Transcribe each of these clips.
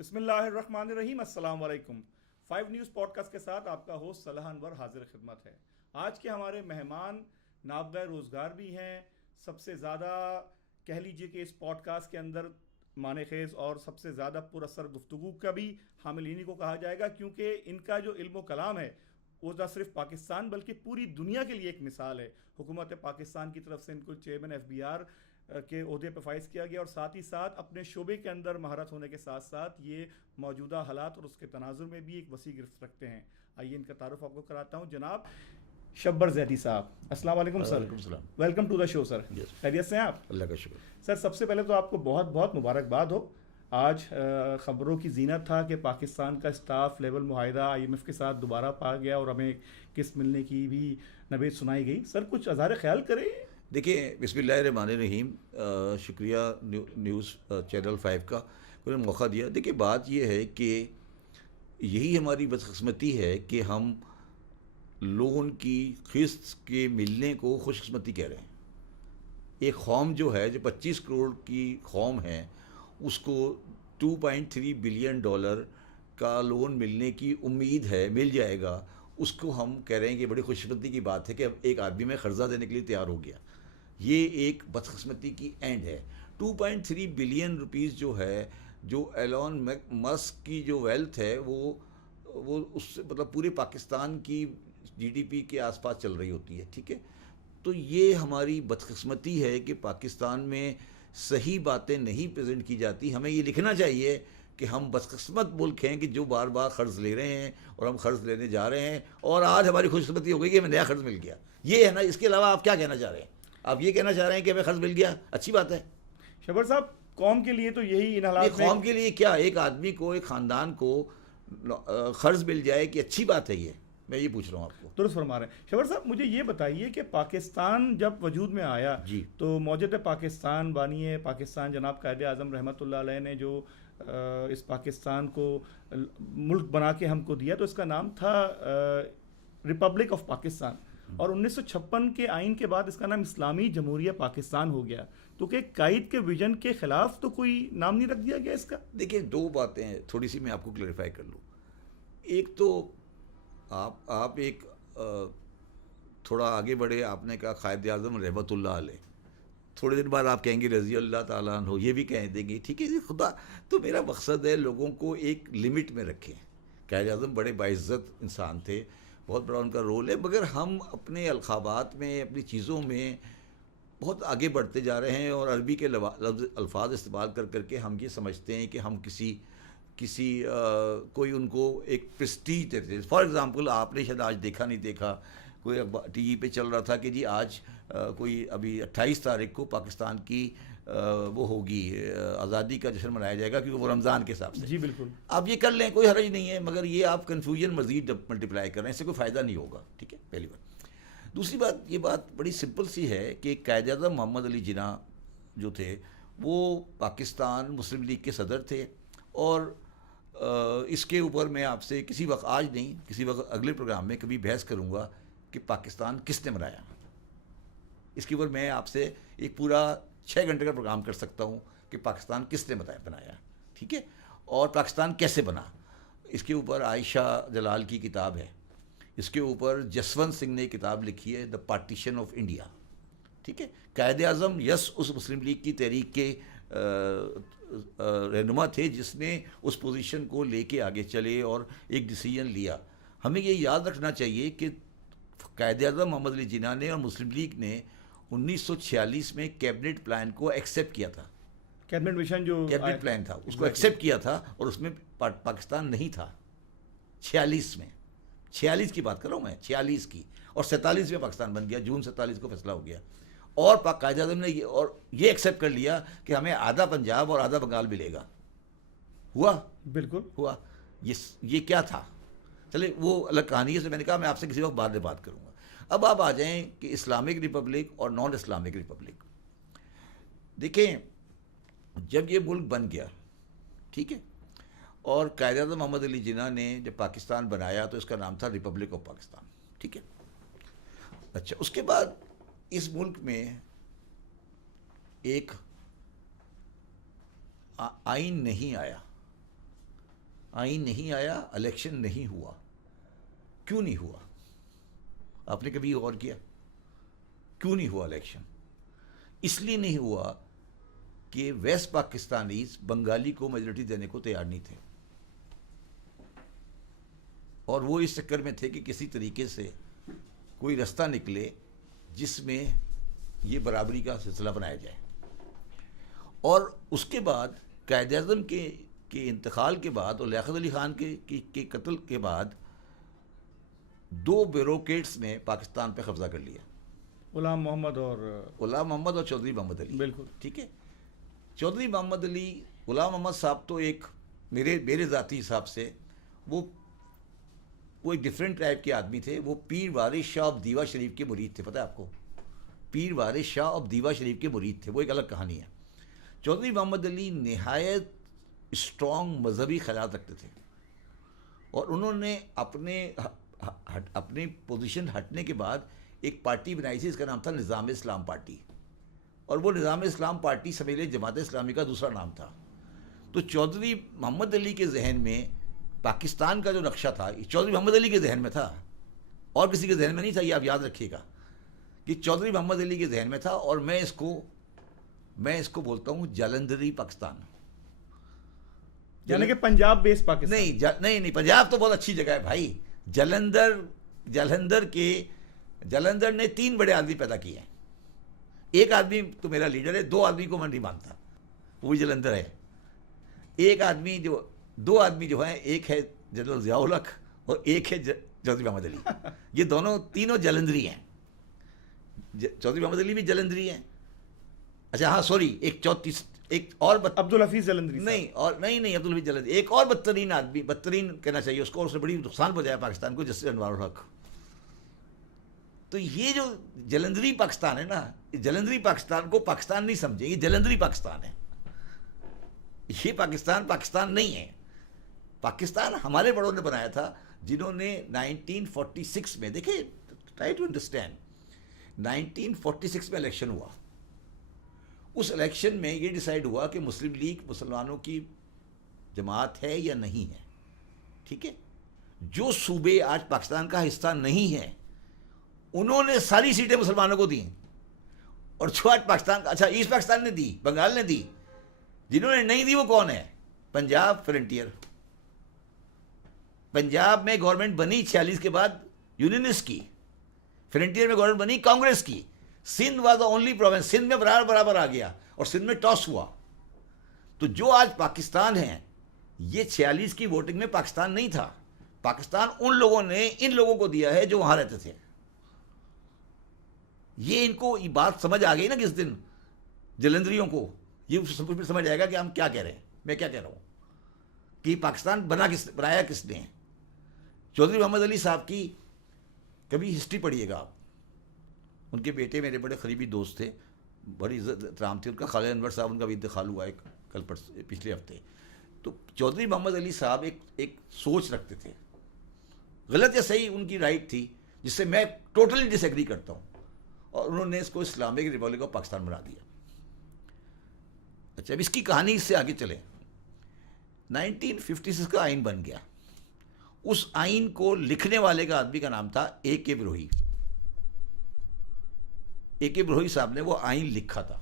بسم اللہ الرحمن الرحیم. السلام علیکم. 5 نیوز پوڈ کاسٹ کے ساتھ آپ کا ہوسٹ صلاح انور حاضر خدمت ہے. آج کے ہمارے مہمان نابغہ روزگار بھی ہیں. سب سے زیادہ کہہ لیجئے کہ اس پوڈ کاسٹ کے اندر معنی خیز اور سب سے زیادہ پر اثر گفتگو کا بھی حامل انہی کو کہا جائے گا، کیونکہ ان کا جو علم و کلام ہے وہ نہ صرف پاکستان بلکہ پوری دنیا کے لیے ایک مثال ہے. حکومت پاکستان کی طرف سے ان کو چیئرمین FBR کے عہدے پہ فائز کیا گیا، اور ساتھ ہی ساتھ اپنے شعبے کے اندر مہارت ہونے کے ساتھ ساتھ یہ موجودہ حالات اور اس کے تناظر میں بھی ایک وسیع گرفت رکھتے ہیں. آئیے ان کا تعارف آپ کو کراتا ہوں. جناب شبر زیدی صاحب، السلام علیکم سر. وعلیکم السلام. ویلکم ٹو دا شو سر. خیریت سے ہیں آپ؟ اللہ کا شکر. سر سب سے پہلے تو آپ کو بہت بہت مبارکباد ہو. آج خبروں کی زینت تھا کہ پاکستان کا اسٹاف لیول معاہدہ IMF کے ساتھ دوبارہ پا گیا اور ہمیں قسط ملنے کی بھی نوید سنائی گئی. سر کچھ اظہار خیال کریں. دیکھیں، بسم اللہ الرحمن الرحیم. شکریہ نیوز چینل 5 کا انہوں نے موقع دیا. دیکھیں، بات یہ ہے کہ یہی ہماری بدقسمتی ہے کہ ہم لون کی قسط کے ملنے کو خوش قسمتی کہہ رہے ہیں. ایک قوم جو ہے، جو 25 کروڑ کی قوم ہے، اس کو $2.3 بلین کا لون ملنے کی امید ہے، مل جائے گا. اس کو ہم کہہ رہے ہیں کہ بڑی خوش قسمتی کی بات ہے کہ اب ایک آدمی میں قرضہ دینے کے لیے تیار ہو گیا. یہ ایک بدقسمتی کی اینڈ ہے. 2.3 بلین روپیز جو ہے، جو ایلون مسک کی جو ویلتھ ہے، وہ اس سے مطلب پورے پاکستان کی GDP کے آس پاس چل رہی ہوتی ہے. ٹھیک ہے، تو یہ ہماری بدقسمتی ہے کہ پاکستان میں صحیح باتیں نہیں پریزنٹ کی جاتی. ہمیں یہ لکھنا چاہیے کہ ہم بدقسمت ملک ہیں کہ جو بار بار قرض لے رہے ہیں اور ہم قرض لینے جا رہے ہیں، اور آج ہماری خوش قسمتی ہو گئی کہ ہمیں نیا قرض مل گیا. یہ ہے نا. اس کے علاوہ آپ کیا کہنا چاہ رہے ہیں؟ آپ یہ کہنا چاہ رہے ہیں کہ ہمیں قرض مل گیا، اچھی بات ہے. شبر صاحب، قوم کے لیے تو یہی ان حالات میں، قوم کے لیے کیا، ایک آدمی کو، ایک خاندان کو قرض مل جائے کہ اچھی بات ہے. یہ میں یہ پوچھ رہا ہوں آپ کو. درست فرما رہے ہیں. شبر صاحب مجھے یہ بتائیے کہ پاکستان جب وجود میں آیا جی، تو موجود پاکستان بانی پاکستان جناب قائد اعظم رحمۃ اللہ علیہ نے جو اس پاکستان کو ملک بنا کے ہم کو دیا، تو اس کا نام تھا ریپبلک آف پاکستان. اور 1956 کے آئین کے بعد اس کا نام اسلامی جمہوریہ پاکستان ہو گیا. تو کہ قائد کے ویژن کے خلاف تو کوئی نام نہیں رکھ دیا گیا اس کا؟ دیکھیں، دو باتیں ہیں، تھوڑی سی میں آپ کو کلیریفائی کر لوں. ایک تو آپ ایک تھوڑا آگے بڑھے. آپ نے کہا قائد اعظم رحمۃ اللہ علیہ، تھوڑے دن بعد آپ کہیں گے رضی اللہ تعالیٰ عنہ، یہ بھی کہہ دیں گے. ٹھیک ہے جی، خدا. تو میرا مقصد ہے لوگوں کو ایک لمٹ میں رکھیں. قائد اعظم بڑے باعزت انسان تھے، بہت بڑا ان کا رول ہے، مگر ہم اپنے القابات میں، اپنی چیزوں میں بہت آگے بڑھتے جا رہے ہیں، اور عربی کے الفاظ استعمال کر کر کے ہم یہ سمجھتے ہیں کہ ہم کسی کوئی ان کو ایک پریسٹیج دیتے ہیں. فار ایگزامپل، آپ نے شاید آج دیکھا نہیں دیکھا، کوئی TV پہ چل رہا تھا کہ جی آج کوئی ابھی 28 تاریخ کو پاکستان کی وہ ہوگی، آزادی کا جشن منایا جائے گا، کیونکہ وہ رمضان کے حساب سے. جی بالکل. آپ یہ کر لیں، کوئی حرج نہیں ہے، مگر یہ آپ کنفیوژن مزید ملٹیپلائی کر رہے ہیں، اس سے کوئی فائدہ نہیں ہوگا. ٹھیک ہے، پہلی بات. دوسری بات، یہ بات بڑی سمپل سی ہے کہ قائد اعظم محمد علی جناح جو تھے، وہ پاکستان مسلم لیگ کے صدر تھے. اور اس کے اوپر میں آپ سے کسی وقت، آج نہیں، کسی وقت اگلے پروگرام میں کبھی بحث کروں گا کہ پاکستان کس نے بنایا. اس کے اوپر میں آپ سے ایک پورا 6 گھنٹے کا پروگرام کر سکتا ہوں کہ پاکستان کس نے بنایا. ٹھیک ہے، اور پاکستان کیسے بنا. اس کے اوپر عائشہ جلال کی کتاب ہے. اس کے اوپر جسونت سنگھ نے کتاب لکھی ہے، دا پارٹیشن آف انڈیا. ٹھیک ہے. قائد اعظم اس مسلم لیگ کی تحریک کے رہنما تھے، جس نے اس پوزیشن کو لے کے آگے چلے اور ایک ڈیسیجن لیا. ہمیں یہ یاد رکھنا چاہیے کہ قائد اعظم محمد علی جناح نے اور مسلم لیگ نے 1946 میں کیبنٹ پلان کو ایکسیپٹ کیا تھا. کیبنٹ مشن جو کیبنٹ پلان تھا، اس کو ایکسیپٹ کیا تھا، اور اس میں پاکستان نہیں تھا. 46 میں، 46 کی بات کر رہا ہوں میں، 46 کی. اور 47 میں پاکستان بن گیا، جون 47 کو فیصلہ ہو گیا. اور قائد اعظم نے یہ ایکسیپٹ کر لیا کہ ہمیں آدھا پنجاب اور آدھا بنگال ملے گا. ہوا؟ بالکل ہوا. یہ کیا تھا؟ چلے وہ الگ کہانی ہے، سے میں نے کہا میں آپ سے کسی وقت بعد میں بات کروں گا. اب آپ آ جائیں کہ اسلامک ریپبلک اور نان اسلامک ریپبلک. دیکھیں، جب یہ ملک بن گیا، ٹھیک ہے، اور قائد اعظم محمد علی جناح نے جب پاکستان بنایا تو اس کا نام تھا ریپبلک آف پاکستان. ٹھیک ہے. اچھا، اس کے بعد اس ملک میں ایک آئین نہیں آیا. آئین نہیں آیا، الیکشن نہیں ہوا. کیوں نہیں ہوا؟ آپ نے کبھی غور کیا کیوں نہیں ہوا الیکشن؟ اس لیے نہیں ہوا کہ ویسٹ پاکستانیز بنگالی کو میجورٹی دینے کو تیار نہیں تھے، اور وہ اس چکر میں تھے کہ کسی طریقے سے کوئی رستہ نکلے جس میں یہ برابری کا سلسلہ بنایا جائے. اور اس کے بعد قائد اعظم کے انتقال کے بعد اور لیاقت علی خان کے قتل کے بعد 2 بیوروکریٹس نے پاکستان پہ قبضہ کر لیا، غلام محمد اور چودھری محمد علی. بالکل ٹھیک ہے. چودھری محمد علی، غلام محمد صاحب تو ایک میرے ذاتی حساب سے وہ ایک ڈیفرنٹ ٹائپ کے آدمی تھے. وہ پیر وارث شاہ آف دیوا شریف کے مرید تھے. پتہ ہے آپ کو؟ پیر وارث شاہ آف دیوا شریف کے مرید تھے. وہ ایک الگ کہانی ہے. چودھری محمد علی نہایت اسٹرانگ مذہبی خیالات رکھتے تھے، اور انہوں نے اپنی پوزیشن ہٹنے کے بعد ایک پارٹی بنائی تھی، اس کا نام تھا نظام اسلام پارٹی، اور وہ نظام اسلام پارٹی سمیل جماعت اسلامی کا دوسرا نام تھا. تو چودھری محمد علی کے ذہن میں پاکستان کا جو نقشہ تھا، یہ چودھری محمد علی کے ذہن میں تھا، اور کسی کے ذہن میں نہیں تھا. یہ آپ یاد رکھیے گا کہ چودھری محمد علی کے ذہن میں تھا. اور میں اس کو بولتا ہوں جالندھری پاکستان. یعنی کہ پنجاب بیس پاکستان. نہیں، پنجاب تو بہت اچھی جگہ ہے بھائی. جلندھر نے 3 بڑے آدمی پیدا کیے ہیں. ایک آدمی تو میرا لیڈر ہے، 2 آدمی کو میں نہیں مانتا، وہی جلندھر ہے. دو آدمی جو ہیں، ایک ہے جنرل ضیاء الحق اور ایک ہے چودھری محمد علی. یہ تینوں جلندھری ہیں. چودھری محمد علی بھی جلندھری ہیں. اچھا ہاں سوری، ایک اور عبدالحفیظ جلندھری نہیں، اور نہیں عبدالحفیظ جلندھری. ایک اور بدترین آدمی، بدترین کہنا چاہیے اس کو، اور اس نے بڑی نقصان پہنچایا پاکستان کو، جسٹس انوار الحق. تو یہ جو جلندھری پاکستان ہے نا، جلندھری پاکستان کو پاکستان نہیں سمجھے، یہ جلندھری پاکستان ہے. یہ پاکستان نہیں ہے. پاکستان ہمارے بڑوں نے بنایا تھا، جنہوں نے 1946 میں، دیکھیں ٹرائی ٹو انڈرسٹینڈ، 1946 میں الیکشن ہوا. اس الیکشن میں یہ ڈیسائیڈ ہوا کہ مسلم لیگ مسلمانوں کی جماعت ہے یا نہیں ہے. ٹھیک ہے. جو صوبے آج پاکستان کا حصہ نہیں ہیں، انہوں نے ساری سیٹیں مسلمانوں کو دیں. اور جو آج پاکستان، اچھا ایسٹ پاکستان نے دی، بنگال نے دی. جنہوں نے نہیں دی وہ کون ہے؟ پنجاب فرنٹیئر. پنجاب میں گورنمنٹ بنی 46 کے بعد یونینسٹ کی، فرنٹیئر میں گورنمنٹ بنی کانگریس کی. Sindh was the only province, Sindh میں برابر آ گیا، اور سندھ میں ٹاس ہوا. تو جو آج پاکستان ہے، یہ 46 کی ووٹنگ میں پاکستان نہیں تھا. پاکستان ان لوگوں نے ان لوگوں کو دیا ہے جو وہاں رہتے تھے. یہ ان کو یہ بات سمجھ آ گئی نا کس دن، جلندھریوں کو یہ سمجھ آئے گا کہ ہم کیا کہہ رہے ہیں، میں کیا کہہ رہا ہوں، کہ پاکستان بنایا کس نے. چودھری محمد علی صاحب کی کبھی ہسٹری پڑھیے گا آپ. ان کے بیٹے میرے بڑے قریبی دوست تھے، بڑی عزت احترام تھی ان کا. خالد انور صاحب، ان کا بھی انتقال ہوا ہے پچھلے ہفتے. تو چودھری محمد علی صاحب ایک سوچ رکھتے تھے، غلط یا صحیح ان کی رائٹ تھی، جس سے میں ٹوٹلی ڈس ایگری کرتا ہوں. اور انہوں نے اس کو اسلامک ریپبلک آف پاکستان بنا دیا. اچھا اب اس کی کہانی اس سے آگے چلیں. 1956 کا آئین بن گیا. اس آئین کو لکھنے والے کا آدمی کا نام تھا اے کے بروہی. اے کے بروہی صاحب نے وہ آئین لکھا تھا.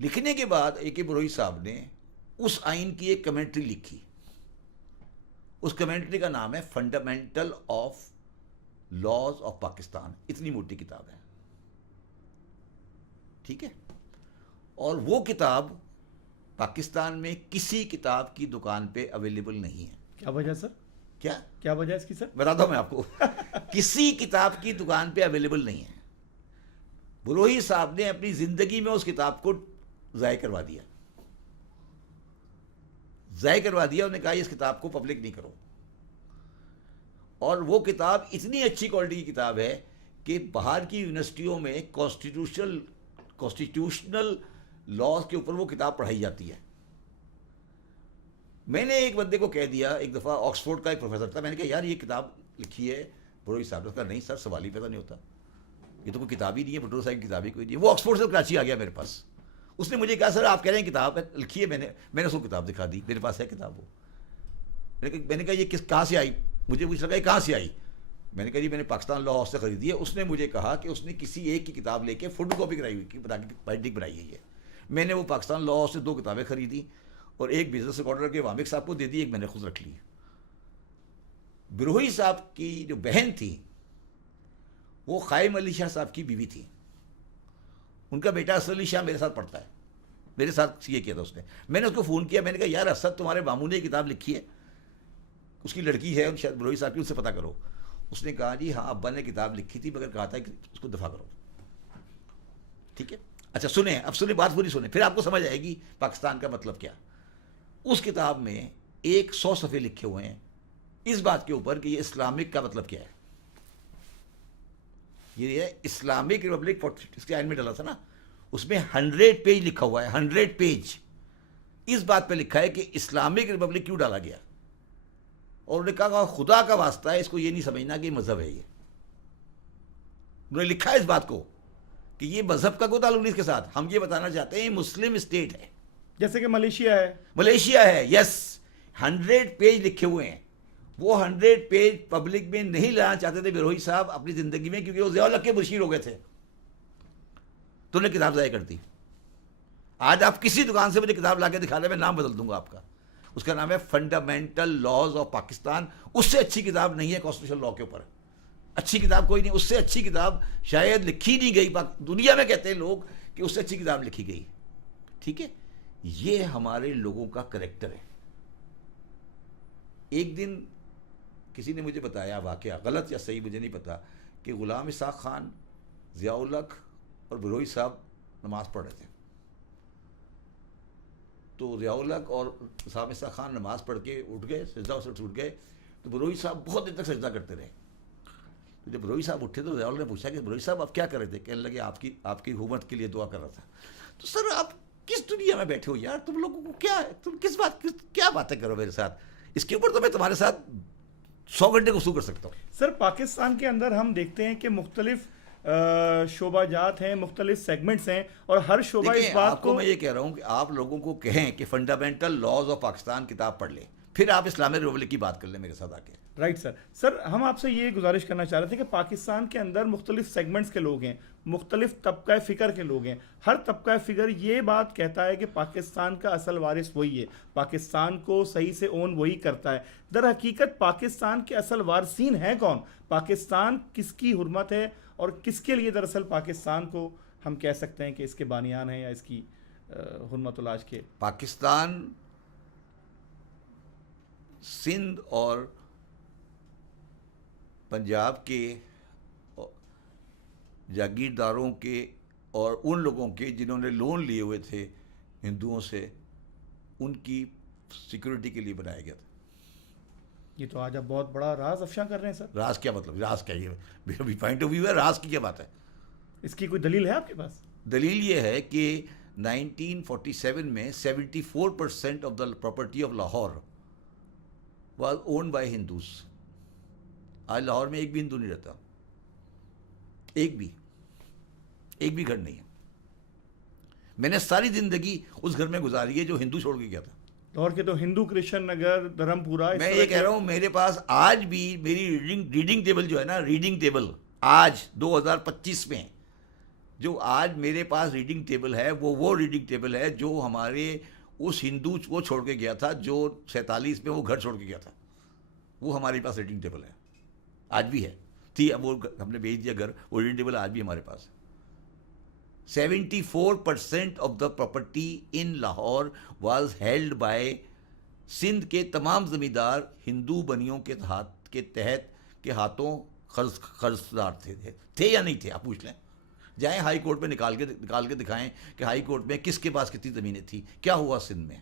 لکھنے کے بعد اے کے بروہی صاحب نے اس آئین کی ایک کمنٹری لکھی. اس کمنٹری کا نام ہے fundamental of laws of Pakistan. اتنی موٹی کتاب ہے. ٹھیک ہے. اور وہ کتاب پاکستان میں کسی کتاب کی دکان پہ اویلیبل نہیں ہے. کیا وجہ سر؟ کیا وجہ اس کی سر؟ بتاتا ہوں میں آپ کو. کسی کتاب کی دکان پہ اویلیبل نہیں ہے. بروہی صاحب نے اپنی زندگی میں اس کتاب کو ضائع کروا دیا. انہوں نے کہا اس کتاب کو پبلک نہیں کرو. اور وہ کتاب اتنی اچھی کوالٹی کی کتاب ہے کہ باہر کی یونیورسٹیوں میں کانسٹیٹیوشنل لاز کے اوپر وہ کتاب پڑھائی جاتی ہے. میں نے ایک بندے کو کہہ دیا، ایک دفعہ آکسفورڈ کا ایک پروفیسر تھا، میں نے کہا یار یہ کتاب لکھی ہے بروہی صاحب نے. کہا نہیں سر، سوال ہی پیدا نہیں ہوتا، یہ تو کوئی کتاب ہی نہیں ہے، بٹور صاحب کی کتاب ہی کوئی نہیں ہے. وہ آکسفورڈ سے کراچی آ گیا میرے پاس. اس نے مجھے کہا سر آپ کہہ رہے ہیں کتاب لکھی ہے، میں نے اس کو کتاب دکھا دی، میرے پاس ہے کتاب. وہ میں نے کہا یہ کہاں سے آئی؟ مجھے پوچھ لگا یہ کہاں سے آئی؟ میں نے کہا جی میں نے پاکستان لا ہاؤس سے خریدی ہے. اس نے مجھے کہا کہ اس نے کسی ایک کی کتاب لے کے فوٹو کاپی کرائی ہوئی بتا کے بائنڈنگ بنائی ہے یہ. میں نے وہ پاکستان لا ہاؤس سے 2 کتابیں خریدی اور ایک بزنس ریکارڈر کے وامک صاحب کو دے دی, ایک میں نے خود رکھ لی. بروہی صاحب کی جو بہن تھی وہ قائم علی شاہ صاحب کی بیوی تھی. ان کا بیٹا اسد علی شاہ میرے ساتھ پڑھتا ہے, میرے ساتھ یہ کیا تھا اس نے. میں نے اس کو فون کیا, میں نے کہا یار اسد تمہارے ماموں نے یہ کتاب لکھی ہے, اس کی لڑکی ہے شاید بروہی صاحب کی, ان سے پتہ کرو. اس نے کہا جی ہاں ابا نے کتاب لکھی تھی مگر کہا تھا کہ اس کو دفاع کرو. ٹھیک ہے, اچھا سنیں, اب سنیں بات پوری سنیں, پھر آپ کو سمجھ آئے گی پاکستان کا مطلب کیا. اس کتاب میں 100 صفحے لکھے ہوئے ہیں اس بات کے اوپر کہ یہ اسلامک کا مطلب کیا ہے. یہ ہے اسلامک ریپبلک, اس کے آئین میں ڈالا تھا نا, اس میں 100 پیج لکھا ہوا ہے, 100 پیج اس بات پہ لکھا ہے کہ اسلامک ریپبلک کیوں ڈالا گیا. اور انہوں نے کہا خدا کا واسطہ ہے اس کو یہ نہیں سمجھنا کہ یہ مذہب ہے. یہ انہوں نے لکھا ہے اس بات کو کہ یہ مذہب کا کوئی تعلق نہیں اس کے ساتھ. ہم یہ بتانا چاہتے ہیں مسلم اسٹیٹ ہے, جیسے کہ ملیشیا ہے. ملیشیا ہے, یس. 100 پیج لکھے ہوئے ہیں. وہ 100 پیج پبلک میں نہیں لانا چاہتے تھے بروہی صاحب اپنی زندگی میں, کیونکہ وہ ضیاء الحق کے مشیر ہو گئے تھے. تو انہیں کتاب ضائع کر دی. آج آپ کسی دکان سے مجھے کتاب لا کے دکھا دیں, میں نام بدل دوں گا آپ کا. اس کا نام ہے فنڈامنٹل لاز آف پاکستان. اس سے اچھی کتاب نہیں ہے کانسٹیٹیوشن لا کے اوپر. اچھی کتاب کوئی نہیں, اس سے اچھی کتاب شاید لکھی نہیں گئی. دنیا میں کہتے ہیں لوگ کہ اس سے اچھی کتاب لکھی گئی. ٹھیک ہے, یہ ہمارے لوگوں کا کریکٹر ہے. ایک دن کسی نے مجھے بتایا واقعہ, غلط یا صحیح مجھے نہیں پتا, کہ غلام اسحاق خان, ضیاء الحق اور بروہی صاحب نماز پڑھ رہے تھے. تو ضیاء الحق اور غلام اسحاق خان نماز پڑھ کے اٹھ گئے, سجدہ سے اٹھ گئے. تو بروہی صاحب بہت دیر تک سجدہ کرتے رہے. تو جب بروہی صاحب اٹھے تو ضیاء الحق نے پوچھا کہ بروہی صاحب آپ کیا کر رہے تھے؟ کہنے لگے آپ کی حکومت کے لیے دعا کر رہا تھا. تو سر آپ کس دنیا میں بیٹھے ہو یار, تم لوگوں کو کیا ہے, تم کیا باتیں کرو میرے ساتھ, اس کے اوپر تو میں تمہارے ساتھ 100 گھنٹے گفتگو کر سکتا ہوں. سر پاکستان کے اندر ہم دیکھتے ہیں کہ مختلف شعبہ جات ہیں, مختلف سیگمنٹس ہیں, اور ہر شعبہ اس بات کو میں یہ کہہ رہا ہوں کہ آپ لوگوں کو کہیں کہ فنڈامنٹل لاز آف پاکستان کتاب پڑھ لیں, پھر آپ اسلامی ریپبلک کی بات کر لیں میرے ساتھ آ کے. رائٹ سر ہم آپ سے یہ گزارش کرنا چاہ رہے تھے کہ پاکستان کے اندر مختلف سیگمنٹس کے لوگ ہیں, مختلف طبقہ فکر کے لوگ ہیں. ہر طبقہ فکر یہ بات کہتا ہے کہ پاکستان کا اصل وارث وہی ہے, پاکستان کو صحیح سے اون وہی کرتا ہے. در حقیقت پاکستان کے اصل وارثین ہیں کون؟ پاکستان کس کی حرمت ہے, اور کس کے لیے دراصل پاکستان کو ہم کہہ سکتے ہیں کہ اس کے بانیان ہیں یا اس کی حرمت ولاج کے؟ پاکستان سندھ اور پنجاب کے جاگیرداروں کے اور ان لوگوں کے جنہوں نے لون لیے ہوئے تھے ہندوؤں سے, ان کی سیکورٹی کے لیے بنایا گیا تھا. یہ تو آج آپ بہت بڑا راز افشاں کر رہے ہیں سر. راز کیا مطلب, راز کیا, یہ پوائنٹ آف ویو ہے, راز کی کیا بات ہے؟ اس کی کوئی دلیل ہے آپ کے پاس؟ دلیل یہ ہے کہ 1947 میں 74% of the property of Lahore was owned by Hindus. آج لاہور میں ایک بھی ہندو نہیں رہتا, ایک بھی گھر نہیں ہے. میں نے ساری زندگی اس گھر میں گزاری ہے جو ہندو چھوڑ کے گیا تھا. لاہور کے تو ہندو کرشن نگر, دھرم پورا. میں یہ کہہ رہا ہوں میرے پاس آج بھی میری ریڈنگ ٹیبل جو ہے نا, ریڈنگ ٹیبل آج 2025 میں جو آج میرے پاس ریڈنگ ٹیبل ہے وہ ریڈنگ ٹیبل ہے جو ہمارے اس ہندو کو چھوڑ کے گیا تھا, جو 47 میں وہ گھر چھوڑ کے گیا تھا. وہ ہمارے پاس ریڈنگ ٹیبل ہے, آج بھی ہے. تھی اب وہ ہم نے بھیج دیا گھر, وہ ریڈنگ ٹیبل آج بھی ہمارے پاس. 74% of the property in Lahore was held by Sindh کے تمام زمیندار ہندو بنیوں کے تحت کے ہاتھوں قرضدار تھے یا نہیں تھے. آپ پوچھ لیں, جائیں ہائی کورٹ میں نکال کے دکھائیں کہ ہائی کورٹ میں کس کے پاس کتنی زمینیں تھیں, کیا ہوا سندھ میں,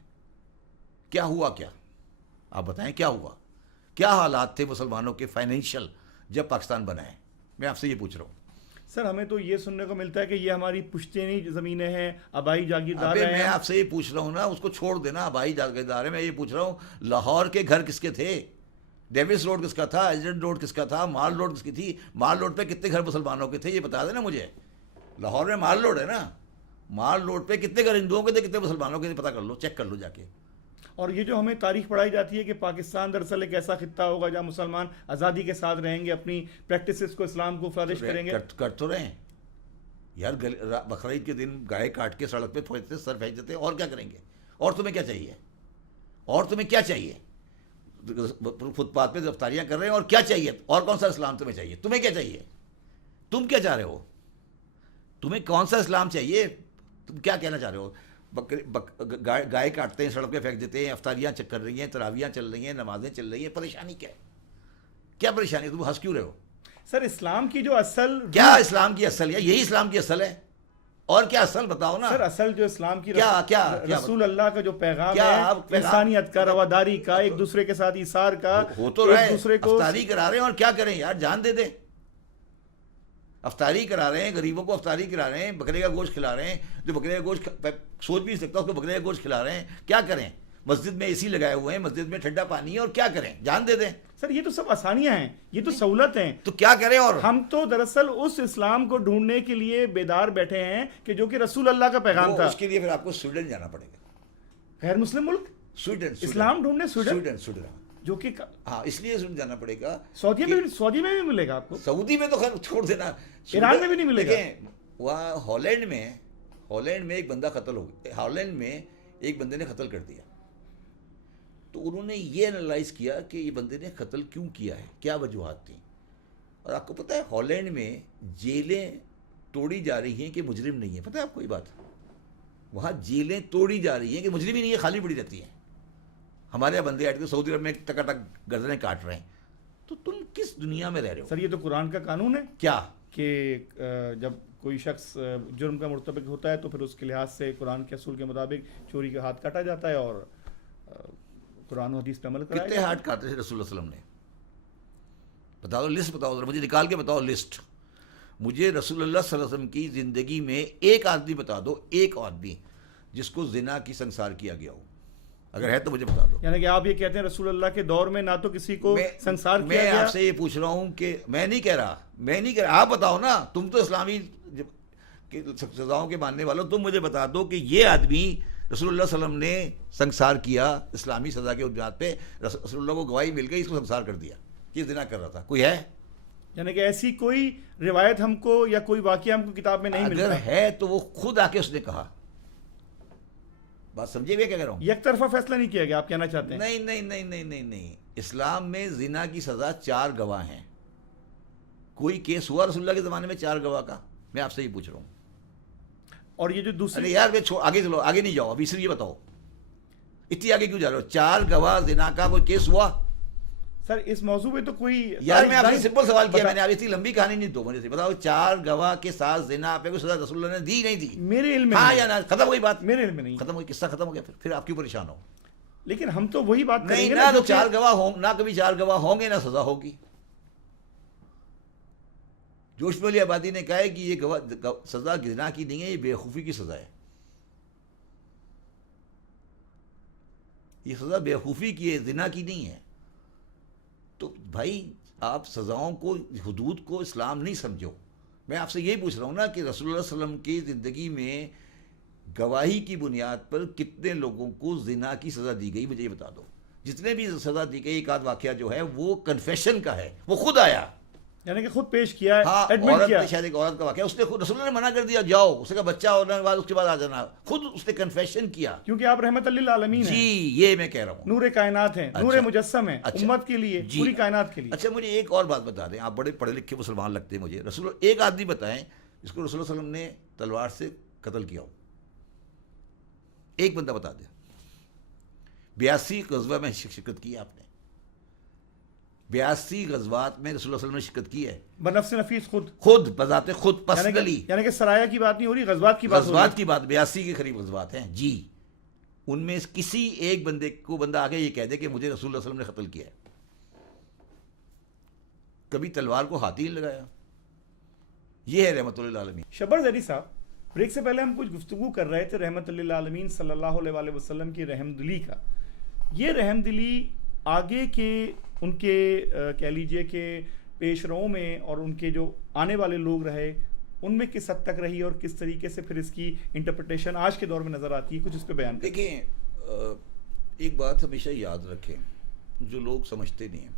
کیا ہوا, کیا آپ بتائیں کیا ہوا, کیا حالات تھے مسلمانوں کے فائنینشیل جب پاکستان بنا ہے. میں آپ سے یہ پوچھ رہا ہوں. سر ہمیں تو یہ سننے کو ملتا ہے کہ یہ ہماری پشتینی زمینیں ہیں, آبائی جاگیردار ہیں. میں آپ سے یہ پوچھ رہا ہوں نا, اس کو چھوڑ دینا, آبائی جاگیردار ہے. میں یہ پوچھ رہا ہوں لاہور کے گھر کس کے تھے, ڈیوس روڈ کس کا تھا, ایجنٹ روڈ کس کا تھا, مال روڈ کس کی تھی, مال روڈ پہ کتنے گھر مسلمانوں کے تھے یہ بتا دینا مجھے. لاہور میں مال روڈ ہے نا, مال روڈ پہ کتنے گھر ہندوؤں کے تھے, کتنے مسلمانوں کے تھے, پتہ کر لو, چیک کر لو جا کے. اور یہ جو ہمیں تاریخ پڑھائی جاتی ہے کہ پاکستان دراصل ایک ایسا خطہ ہوگا جہاں مسلمان آزادی کے ساتھ رہیں گے، اپنی پریکٹسز کو، اسلام کو فلرش کریں گے. کر تو رہے ہیں یار. بقرعید کے دن گائے کاٹ کے سڑک پہ پھینکتے، سر پھینک دیتے ہیں. اور کیا کریں گے؟ اور تمہیں کیا چاہیے؟ اور تمہیں کیا چاہیے؟ فٹ پاتھ پہ افطاریاں کر رہے ہیں، اور کیا چاہیے؟ اور کون سا اسلام تمہیں چاہیے؟ تمہیں کیا چاہیے؟ تم کیا چاہ رہے ہو؟ تمہیں کون سا اسلام چاہیے؟ تم کیا کہنا چاہ رہے ہو؟ گائے کاٹتے ہیں، سڑک پہ پھینک دیتے ہیں، افطاریاں کر رہی ہیں، تراویحاں چل رہی ہیں، نمازیں چل رہی ہیں. پریشانی کیا ہے؟ کیا پریشانی ہے؟ تم ہنس کیوں رہے ہو؟ سر اسلام کی جو اصل، کیا اسلام کی اصل ہے؟ یہی اسلام کی اصل ہے. اور کیا اصل بتاؤ نا. سر اصل جو اسلام کی کیا رسول اللہ کا جو پیغام ہے، انسانیت کا، رواداری کا، ایک دوسرے کے ساتھ ایثار کا. ہو تو رہے، ایک دوسرے کو افطاری کرا رہے ہیں. اور کیا کریں یار؟ جان دے دیں. افطاری کرا رہے ہیں، غریبوں کو افطاری کرا رہے ہیں، بکرے کا گوشت کھلا رہے ہیں. جو بکرے کا گوشت سوچ بھی نہیں سکتا اس کو بکرے کا گوشت کھلا رہے ہیں. کیا کریں؟ مسجد میں اے سی لگائے ہوئے ہیں، مسجد میں ٹھنڈا پانی ہے. اور کیا کریں؟ جان دے دیں. سر یہ تو سب آسانیاں ہیں، یہ تو سہولت ہیں. تو کیا کریں؟ اور ہم تو دراصل اس اسلام کو ڈھونڈنے کے لیے بیدار بیٹھے ہیں کہ جو کہ رسول اللہ کا پیغام تھا. اس کے لیے پھر آپ کو سویڈن جانا پڑے گا. غیر مسلم ملک سویڈن اسلام ڈھونڈنے سویڈن جو کہ ہاں اس لیے جانا پڑے گا. سعودی میں بھی ملے گا آپ کو. سعودی میں تو خیر چھوڑ دینا. ایران میں بھی نہیں ملے گا. وہاں ہالینڈ میں ایک بندہ قتل ہو گیا. ہالینڈ میں ایک بندے نے قتل کر دیا. تو انہوں نے یہ انالائز کیا کہ یہ بندے نے قتل کیوں کیا ہے، کیا وجوہات تھیں. اور آپ کو پتہ ہے ہالینڈ میں جیلیں توڑی جا رہی ہیں کہ مجرم نہیں ہے. پتہ ہے آپ کو یہ بات؟ وہاں جیلیں توڑی جا رہی ہیں کہ مجرم ہی نہیں ہے، خالی پڑی رہتی ہیں. ہمارے یہاں بندے کے سعودی عرب میں ٹکا ٹک گردنیں کاٹ رہے ہیں. تو تم کس دنیا میں رہ رہے ہو؟ سر یہ تو قرآن کا قانون ہے. کیا کہ جب کوئی شخص جرم کا مرتکب ہوتا ہے تو پھر اس کے لحاظ سے قرآن کے اصول کے مطابق چوری کا ہاتھ کاٹا جاتا ہے، اور قرآن و حدیث پہ عمل کرایا. کتنے ہاتھ کاٹے تھے رسول اللہ علیہ وسلم نے؟ بتاؤ، لسٹ بتاؤ ذرا، مجھے نکال کے بتاؤ لسٹ. مجھے رسول اللہ صلی اللہ علیہ وسلم کی زندگی میں ایک آدمی بتا دو، ایک آدمی جس کو زنا کی سنسار کیا گیا ہو. اگر ہے تو مجھے بتا دو. یعنی کہ آپ یہ کہتے ہیں رسول اللہ کے دور میں نہ تو کسی کو سنسار کیا میں گیا. آپ سے یہ پوچھ رہا ہوں کہ میں نہیں کہہ رہا، آپ بتاؤ نا. تم تو اسلامی سزاؤں کے ماننے والوں، تم مجھے بتا دو کہ یہ آدمی رسول اللہ صلی اللہ علیہ وسلم نے سنسار کیا اسلامی سزا کے بنیاد پہ. رسول اللہ کو گواہی مل گئی، اس کو سنسار کر دیا کہ زنا کر رہا تھا. کوئی ہے؟ یعنی کہ ایسی کوئی روایت ہم کو یا کوئی واقعہ ہم کو کتاب میں نہیں ملتا. اگر ہے تو وہ خود آ کے اس نے کہا. بات سمجھے گا کیا کہہ رہا ہوں؟ یک طرفہ فیصلہ نہیں کیا گیا، آپ کہنا چاہتے ہیں؟ نہیں. اسلام میں زنا کی سزا 4 گواہ ہیں. کوئی کیس ہوا رسول اللہ کے زمانے میں 4 گواہ کا؟ میں آپ سے یہ پوچھ رہا ہوں. اور یہ جو دوسری یار آگے چلو، آگے نہیں جاؤ. ابھی صرف یہ بتاؤ اتنی آگے کیوں جا رہے ہو؟ 4 گواہ زنا کا کوئی کیس ہوا؟ سر اس موضوع پہ تو کوئی یار میں آپ سے سمپل سوال کیا میں نے. اب اتنی لمبی کہانی نہیں دو. مجھے بتاؤ 4 گواہ کے ساتھ زنا پہ کوئی سزا رسول اللہ نے دی نہیں دی؟ میرے علم میں ہاں یا نہ؟ ختم ہوئی بات. میرے علم میں نہیں. ختم ہوئی، قصہ ختم ہو گیا. پھر آپ کیوں پریشان ہو؟ لیکن ہم تو وہی بات کریں گے نہ تو 4 گواہ ہوں، نہ کبھی 4 گواہ ہوں گے، نہ سزا ہوگی. جوش میں علی آبادی نے کہا ہے کہ یہ سزا زنا کی نہیں ہے، یہ بے وقوفی کی سزا ہے. یہ سزا بے وقوفی کی ہے، زنا کی نہیں ہے. تو بھائی آپ سزاؤں کو، حدود کو اسلام نہیں سمجھو. میں آپ سے یہی پوچھ رہا ہوں نا کہ رسول اللہ صلی اللہ علیہ وسلم کی زندگی میں گواہی کی بنیاد پر کتنے لوگوں کو زنا کی سزا دی گئی؟ مجھے یہ بتا دو. جتنے بھی سزا دی گئی، ایک آدھ واقعہ جو ہے وہ کنفیشن کا ہے، وہ خود آیا، یعنی کہ خود پیش کیا ہے. ہاں ایڈمٹ کیا. شاید ایک عورت کا واقعہ، اس نے خود رسول اللہ نے منع کر دیا جاؤ، اس کا بچہ ہونے کے بعد اس کے بعد آ جانا. خود اس نے کنفیشن کیا. کیونکہ آپ رحمت للعالمین ہیں. جی یہ میں کہہ رہا ہوں. نور کائنات ہیں، نور مجسم ہیں امت کے لیے، پوری کائنات کے لیے. اچھا مجھے ایک اور بات بتا دیں، آپ بڑے پڑھے لکھے مسلمان لگتے ہیں مجھے. رسول ایک آدمی بتائیں جس کو رسول اللہ صلی اللہ علیہ وسلم نے تلوار سے قتل کیا ہو. ایک بندہ بتا دیں. 82 غزوہ میں شرکت کی ہے آپ نے. 82 غزوات میں رسول اللہ صلی اللہ علیہ وسلم نے شرکت کی ہے. بنفس نفیس خود بذات خود پرسنلی. یعنی کہ سرایہ کی بات نہیں ہو رہی، غزوات کی بات. غزوات کی بات 82 کے قریب غزوات ہیں جی. ان میں کسی ایک بندے کو بندہ آگے یہ کہہ دے کہ مجھے رسول اللہ صلی اللہ علیہ وسلم نے قتل کیا ہے. کبھی تلوار کو ہاتھ ہی نہیں لگایا. یہ ہے رحمت للعالمین. شبر زیدی صاحب، بریک سے پہلے ہم کچھ گفتگو کر رہے تھے رحمت للعالمین صلی اللہ علیہ وآلہ وسلم کی رحم دلی کا. یہ رحم دلی آگے کے ان کے کہہ لیجئے کہ پیش رو میں اور ان کے جو آنے والے لوگ رہے ان میں کس حد تک رہی اور کس طریقے سے پھر اس کی انٹرپریٹیشن آج کے دور میں نظر آتی ہے، کچھ اس پہ بیان کریں. دیکھیں ایک بات ہمیشہ یاد رکھیں جو لوگ سمجھتے نہیں ہیں،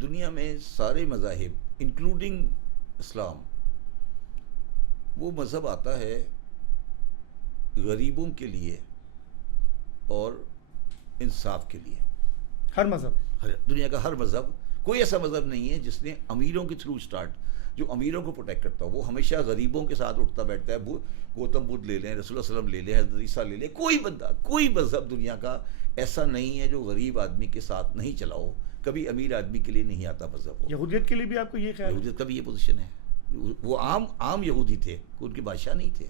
دنیا میں سارے مذاہب انکلوڈنگ اسلام، وہ مذہب آتا ہے غریبوں کے لیے اور انصاف کے لیے. ہر مذہب، دنیا کا ہر مذہب، کوئی ایسا مذہب نہیں ہے جس نے امیروں کے تھرو اسٹارٹ، جو امیروں کو پروٹیکٹ کرتا ہو. وہ ہمیشہ غریبوں کے ساتھ اٹھتا بیٹھتا ہے. گوتم بدھ لے لیں، رسول اللہ علیہ وسلم لے لیں، حضرت عیسیٰ لے لیں، کوئی بندہ، کوئی مذہب دنیا کا ایسا نہیں ہے جو غریب آدمی کے ساتھ نہیں چلا ہو. کبھی امیر آدمی کے لیے نہیں آتا مذہب. یہودیت کے لیے بھی آپ کو یہ خیال ہے؟ یہودیت کا بھی یہ پوزیشن ہے. وہ عام یہودی تھے، ان کے بادشاہ نہیں تھے.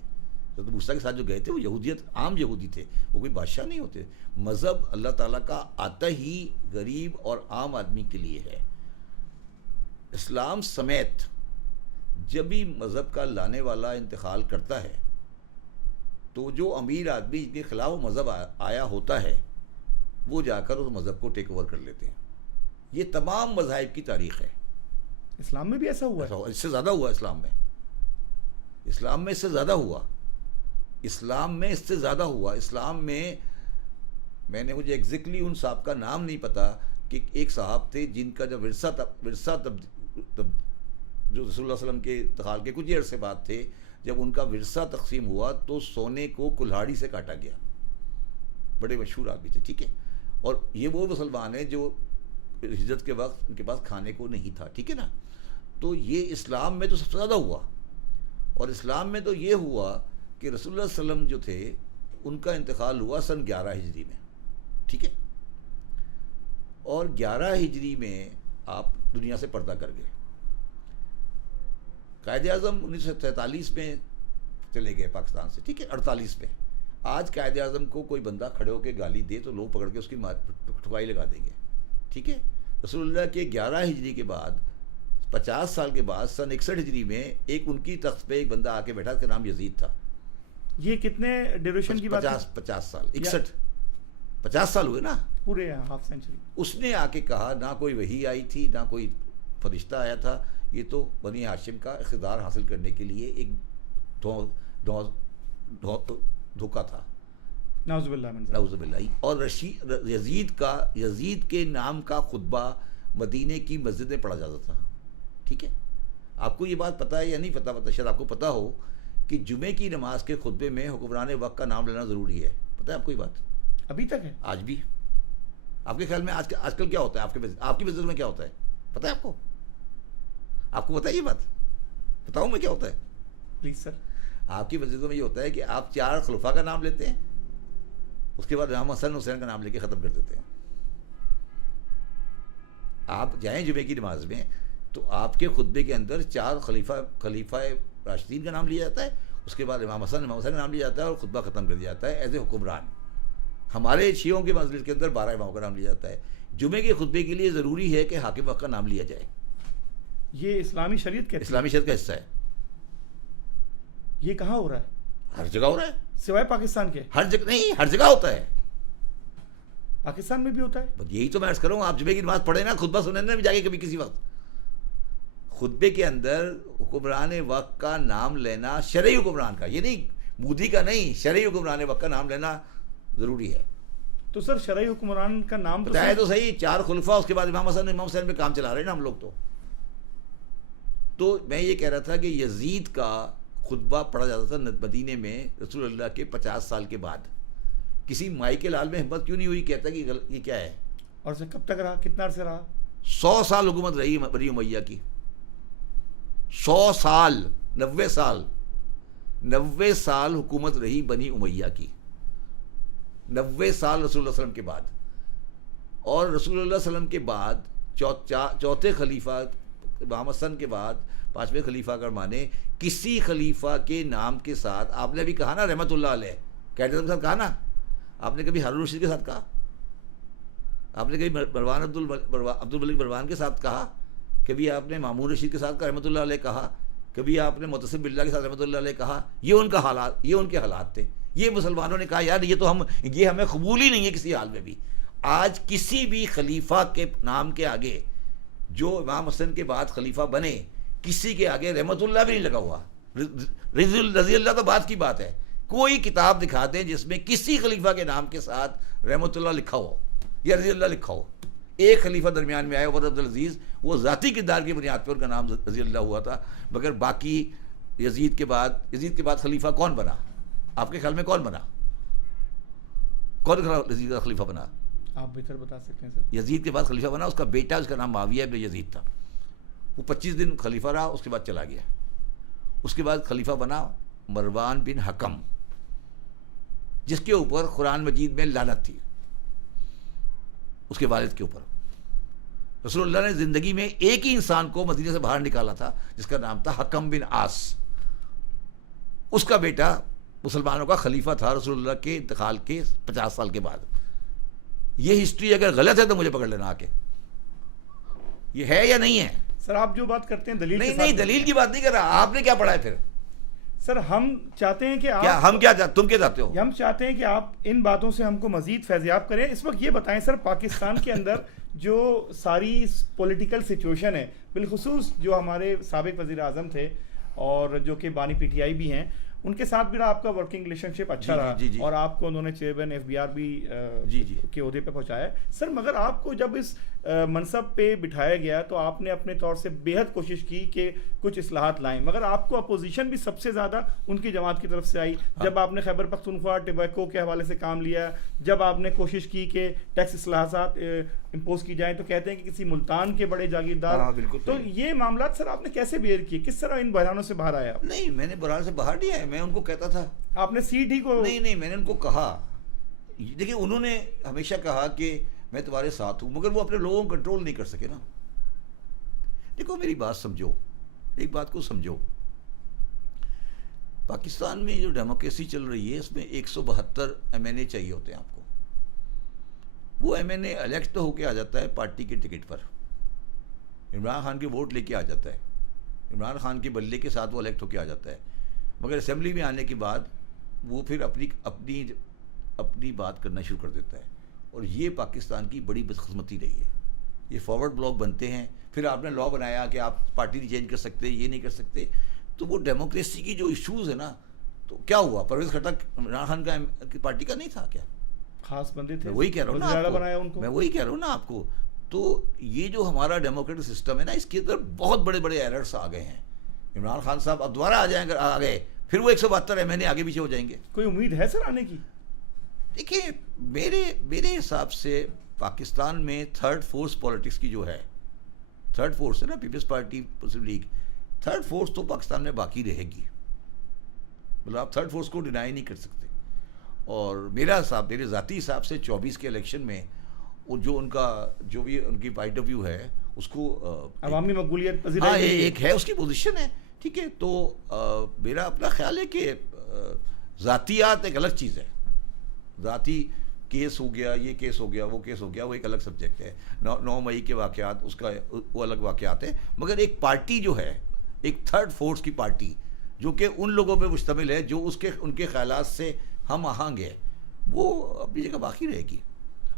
حضرت موسیٰ کے ساتھ جو گئے تھے وہ یہودیت عام یہودی تھے، وہ کوئی بادشاہ نہیں ہوتے. مذہب اللہ تعالیٰ کا آتا ہی غریب اور عام آدمی کے لیے ہے. اسلام سمیت جب بھی مذہب کا لانے والا انتقال کرتا ہے تو جو امیر آدمی کے خلاف وہ مذہب آیا ہوتا ہے وہ جا کر اس مذہب کو ٹیک اوور کر لیتے ہیں. یہ تمام مذاہب کی تاریخ ہے. اسلام میں بھی ایسا ہوا ہے؟ اس سے زیادہ ہوا. اسلام میں اس سے زیادہ ہوا. اسلام میں میں نے، مجھے ایگزیکٹلی ان صاحب کا نام نہیں پتا، کہ ایک صاحب تھے جن کا جب ورثہ جو رسول اللہ علیہ وسلم کے انتقال کے کچھ عرصے بعد تھے، جب ان کا ورثہ تقسیم ہوا تو سونے کو کلہاڑی سے کاٹا گیا. بڑے مشہور آدمی تھے، ٹھیک ہے. اور یہ وہ مسلمان ہیں جو ہجرت کے وقت ان کے پاس کھانے کو نہیں تھا، ٹھیک ہے نا. تو یہ اسلام میں تو سب سے زیادہ ہوا. اور اسلام میں تو یہ ہوا کہ رسول اللہ علیہ وسلم جو تھے ان کا انتقال ہوا سن 11 ہجری میں، ٹھیک ہے. اور 11 ہجری میں آپ دنیا سے پردہ کر گئے. قائد اعظم 1947 میں چلے گئے پاکستان سے، ٹھیک ہے. 48 میں آج قائد اعظم کو کوئی بندہ کھڑے ہو کے گالی دے تو لوگ پکڑ کے اس کی ٹھکائی لگا دیں گے، ٹھیک ہے. رسول اللہ کے 11 ہجری کے بعد 50 سال کے بعد سن 61 ہجری میں ایک ان کی تخت پہ ایک بندہ آ کے بیٹھا، اس کا نام یزید تھا. یہ کتنے ڈیوریشن کی بات ہے؟ 50 سال، 50 سال ہوئے نا، پورے ہاف سینچری. اس نے آ کے کہا نہ کوئی وحی آئی تھی نہ کوئی فرشتہ آیا تھا، یہ تو بنی ہاشم کا اقتدار حاصل کرنے کے لیے ایک دھوکہ تھا. نعوذ باللہ من ذلک. نعوذ باللہ. اور یزید کے نام کا خطبہ مدینے کی مسجد میں پڑھا جاتا تھا، ٹھیک ہے. آپ کو یہ بات پتہ ہے یا نہیں پتہ شاید آپ کو پتہ ہو کہ جمعے کی نماز کے خطبے میں حکمران وقت کا نام لینا ضروری ہے. پتہ ہے آپ کو یہ بات؟ ابھی تک ہے؟ آج بھی. آپ کے خیال میں آج کل کیا ہوتا ہے؟ آپ کی مسجد میں کیا ہوتا ہے پتہ ہے آپ کو؟ آپ کو پتہ ہے یہ بات؟ بتاؤں میں کیا ہوتا ہے؟ Please sir. آپ کی مسجدوں میں یہ ہوتا ہے کہ آپ 4 خلفاء کا نام لیتے ہیں، اس کے بعد امام حسن حسین کا نام لے کے ختم کر دیتے ہیں. آپ جائیں جمعے کی نماز میں تو آپ کے خطبے کے اندر 4 خلیفہ راشدین کا نام لیا جاتا ہے، اس کے بعد امام حسین کا نام لیا جاتا ہے اور خطبہ ختم کر دیا جاتا ہے ایز اے حکمران. ہمارے شیعوں کے مسجد کے اندر 12 اماموں کا نام لیا جاتا ہے. جمعے کے خطبے کے لیے ضروری ہے کہ حاکم وقت کا نام لیا جائے. یہ اسلامی شریعت اسلامی شریعت کا حصہ ہے. یہ کہاں ہو رہا ہے؟ ہر جگہ ہو رہا ہے، سوائے پاکستان کے. ہر جگہ نہیں، ہر جگہ ہوتا ہے. پاکستان میں بھی ہوتا ہے. یہی تو میں عرض کر رہا ہوں، آپ جمعے کی نماز پڑھیں نا، خطبہ سنیں نا جا کے کبھی کسی وقت. خطبے کے اندر حکمران وقت کا نام لینا، شرعی حکمران کا، یہ نہیں مودی کا نہیں، شرعی حکمران وقت کا نام لینا ضروری ہے. تو سر شرعی حکمران کا نام بتایا تو صحیح، 4 خلفاء، اس کے بعد امام حسن امام حسین پہ کام چلا رہے ہیں نا ہم لوگ. تو میں یہ کہہ رہا تھا کہ یزید کا خطبہ پڑھا جاتا تھا مدینے میں رسول اللہ کے 50 سال کے بعد. کسی مائی کے لال میں ہمت کیوں نہیں ہوئی؟ کہتا کہ یہ کیا ہے. اور اسے کب تک رہا؟ کتنا عرصے رہا؟ 100 سال حکومت رہی بنی امیہ کی. 100 سال، 90 سال حکومت رہی بنی امیہ کی. 90 سال رسول اللہ علیہ وسلم کے بعد. اور رسول اللہ علیہ وسلم کے بعد چوتھے خلیفہ امام حسن کے بعد 5ویں خلیفہ کا مانے کسی خلیفہ کے نام کے ساتھ، آپ نے ابھی کہا نا رحمت اللہ علیہ، قائد اعظم کے ساتھ کہا نا، آپ نے کبھی ہارون رشید کے ساتھ کہا؟ آپ نے کبھی عبد الملک مروان کے ساتھ کہا؟ کبھی آپ نے مامون رشید کے ساتھ رحمت اللہ علیہ کہا؟ کبھی آپ نے متصم باللہ کے ساتھ رحمت اللہ علیہ کہا؟ یہ ان کے حالات تھے. یہ مسلمانوں نے کہا یار یہ ہمیں قبول ہی نہیں ہے کسی حال میں بھی. آج کسی بھی خلیفہ کے نام کے آگے جو امام حسن کے بعد خلیفہ بنے، کسی کے آگے رحمت اللہ بھی نہیں لگا ہوا. رضی اللہ تو بات کی بات ہے، کوئی کتاب دکھا دیں جس میں کسی خلیفہ کے نام کے ساتھ رحمۃ اللہ لکھا ہو یا رضی اللہ لکھا ہو. ایک خلیفہ درمیان میں آیا عمر عبدالعزیز, وہ ذاتی کردار کی بنیاد پر ان کا نام رضی اللہ ہوا تھا, مگر باقی یزید کے بعد خلیفہ کون بنا؟ آپ کے خیال میں کون بنا؟ کون یزید کا خلیفہ بنا؟ آپ بہتر بتا سکتے ہیں سر. یزید کے بعد خلیفہ بنا اس کا بیٹا, اس کا نام معاویہ ابن یزید تھا. وہ 25 دن خلیفہ رہا, اس کے بعد چلا گیا. اس کے بعد خلیفہ بنا مروان بن حکم, جس کے اوپر قرآن مجید میں لعنت تھی, اس کے والد کے اوپر. رسول اللہ نے زندگی میں ایک ہی انسان کو مدینے سے باہر نکالا تھا جس کا نام تھا حکم بن عاص. اس کا بیٹا مسلمانوں کا خلیفہ تھا رسول اللہ کے انتقال کے 50 سال کے بعد. یہ ہسٹری اگر غلط ہے تو مجھے پکڑ لینا آ کے, یہ ہے یا نہیں ہے. سر آپ جو بات کرتے ہیں دلیل نہیں دلیل کی بات نہیں کر رہا. آپ نے کیا پڑھا ہے پھر؟ سر ہم چاہتے ہیں کہ تم کیا چاہتے ہو؟ ہم چاہتے ہیں کہ آپ ان باتوں سے ہم کو مزید فیضیاب کریں. اس وقت یہ بتائیں سر, پاکستان کے اندر جو ساری پولیٹیکل سچویشن ہے, بالخصوص جو ہمارے سابق وزیر اعظم تھے اور جو کہ بانی پی ٹی آئی بھی ہیں, ان کے ساتھ بھی آپ کا ورکنگ ریلیشن شپ اچھا رہا اور آپ کو انہوں نے چیئرمین FBI بھی کے عہدے پہ پہنچایا. سر مگر آپ کو جب اس منصب پہ بٹھایا گیا تو آپ نے اپنے طور سے بے حد کوشش کی کہ کچھ اصلاحات لائیں, مگر آپ کو اپوزیشن بھی سب سے زیادہ ان کی جماعت کی طرف سے آئی. جب آپ نے خیبر پختونخوا ٹبیکو کے حوالے سے کام لیا, جب آپ نے کوشش کی کہ ٹیکس اصلاحات امپوز کی جائیں, تو کہتے ہیں کہ کسی ملتان کے بڑے جاگیردار. تو یہ معاملات سر آپ نے کیسے بیئر کیے, کس طرح ان بحرانوں سے باہر آیا؟ نہیں, میں نے بحران سے باہر نہیں آیا, میں ان کو کہتا تھا. آپ نے CT کو نہیں, میں نے ان کو کہا, دیکھیں انہوں نے ہمیشہ کہا کہ میں تمہارے ساتھ ہوں, مگر وہ اپنے لوگوں کو کنٹرول نہیں کر سکے نا. دیکھو میری بات سمجھو, ایک بات کو سمجھو, پاکستان میں جو ڈیموکریسی چل رہی ہے اس میں 172 MNA چاہیے ہوتے ہیں آپ کو. وہ MNA الیکٹ ہو کے آ جاتا ہے پارٹی کے ٹکٹ پر, عمران خان کے ووٹ لے کے آ جاتا ہے, عمران خان کے بلے کے ساتھ وہ الیکٹ ہو کے آ جاتا ہے, مگر اسمبلی میں آنے کے بعد وہ پھر اپنی بات کرنا شروع کر دیتا ہے. اور یہ پاکستان کی بڑی بدقسمتی رہی ہے. یہ فارورڈ بلاک بنتے ہیں, پھر آپ نے لا بنایا کہ آپ پارٹی نہیں چینج کر سکتے, یہ نہیں کر سکتے. تو وہ ڈیموکریسی کی جو ایشوز ہے نا, تو کیا ہوا, پرویز خٹک عمران خان کا پارٹی کا نہیں تھا کیا؟ خاص بندے تھے, وہی کہہ رہا ہوں نا آپ کو, میں وہی کہہ رہا ہوں نا آپ کو. تو یہ جو ہمارا ڈیموکریٹک سسٹم ہے نا, اس کے اندر بہت بڑے بڑے ایررز آ گئے ہیں. عمران خان صاحب اب دوبارہ آ گئے, پھر وہ 172 MNA آگے پیچھے ہو جائیں گے. کوئی امید ہے سر آنے کی؟ دیکھیے میرے حساب سے پاکستان میں تھرڈ فورس پالیٹکس کی جو ہے, تھرڈ فورس ہے نا پیپلز پارٹی مسلم لیگ, تھرڈ فورس تو پاکستان میں باقی رہے گی. مطلب آپ تھرڈ فورس کو ڈینائی نہیں کر سکتے. اور میرے ذاتی حساب سے 24 کے الیکشن میں وہ جو بھی ان کی پوائنٹ آف ویو ہے اس کو عوامی مقبولیت ایک ہے, اس کی پوزیشن ہے, ٹھیک ہے. تو میرا اپنا خیال ہے کہ ذاتیات ایک الگ چیز ہے. ذاتی کیس ہو گیا, یہ کیس ہو گیا, وہ کیس ہو گیا, وہ ایک الگ سبجیکٹ ہے. 9 مئی کے واقعات اس کا وہ الگ واقعات ہیں. مگر ایک پارٹی جو ہے, ایک تھرڈ فورس کی پارٹی جو کہ ان لوگوں پہ مشتمل ہے جو ان کے خیالات سے ہم آہنگ ہے, وہ اپنی جگہ باقی رہے گی.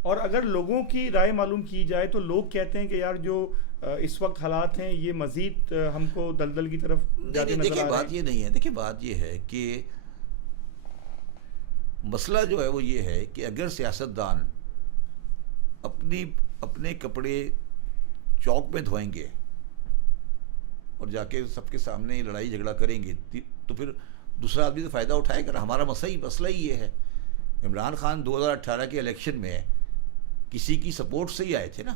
اور اگر لوگوں کی رائے معلوم کی جائے تو لوگ کہتے ہیں کہ یار جو اس وقت حالات ہیں یہ مزید ہم کو دلدل کی طرف جاتے نظر آ رہے ہیں. بات یہ نہیں ہے, دیکھیں بات یہ ہے کہ مسئلہ جو ہے وہ یہ ہے کہ اگر سیاستدان اپنے کپڑے چوک میں دھوئیں گے اور جا کے سب کے سامنے لڑائی جھگڑا کریں گے تو پھر دوسرا آدمی تو فائدہ اٹھائے گا. ہمارا مسئلہ ہی یہ ہے. عمران خان 2018 کے الیکشن میں کسی کی سپورٹ سے ہی آئے تھے نا,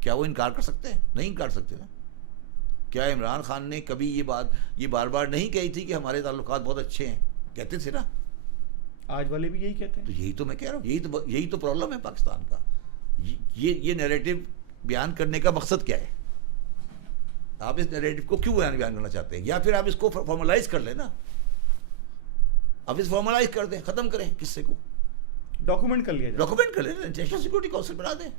کیا وہ انکار کر سکتے ہیں؟ نہیں انکار سکتے نا. کیا عمران خان نے کبھی یہ بار بار نہیں کہی تھی کہ ہمارے تعلقات بہت اچھے ہیں؟ کہتے تھے نا. آج والے بھی یہی کہتے ہیں. تو یہی تو میں کہہ رہا ہوں, یہی تو پرابلم ہے پاکستان کا. یہ نیریٹو بیان کرنے کا مقصد کیا ہے؟ آپ اس نیریٹو کو کیوں بیان کرنا چاہتے ہیں؟ یا پھر آپ اس کو فارملائز کر لیں نا, آپ اس فارملائز کر دیں, ختم کریں قصے کو, ڈاکومنٹ کر لیں, نیشنل سیکورٹی کونسل بنا دیں.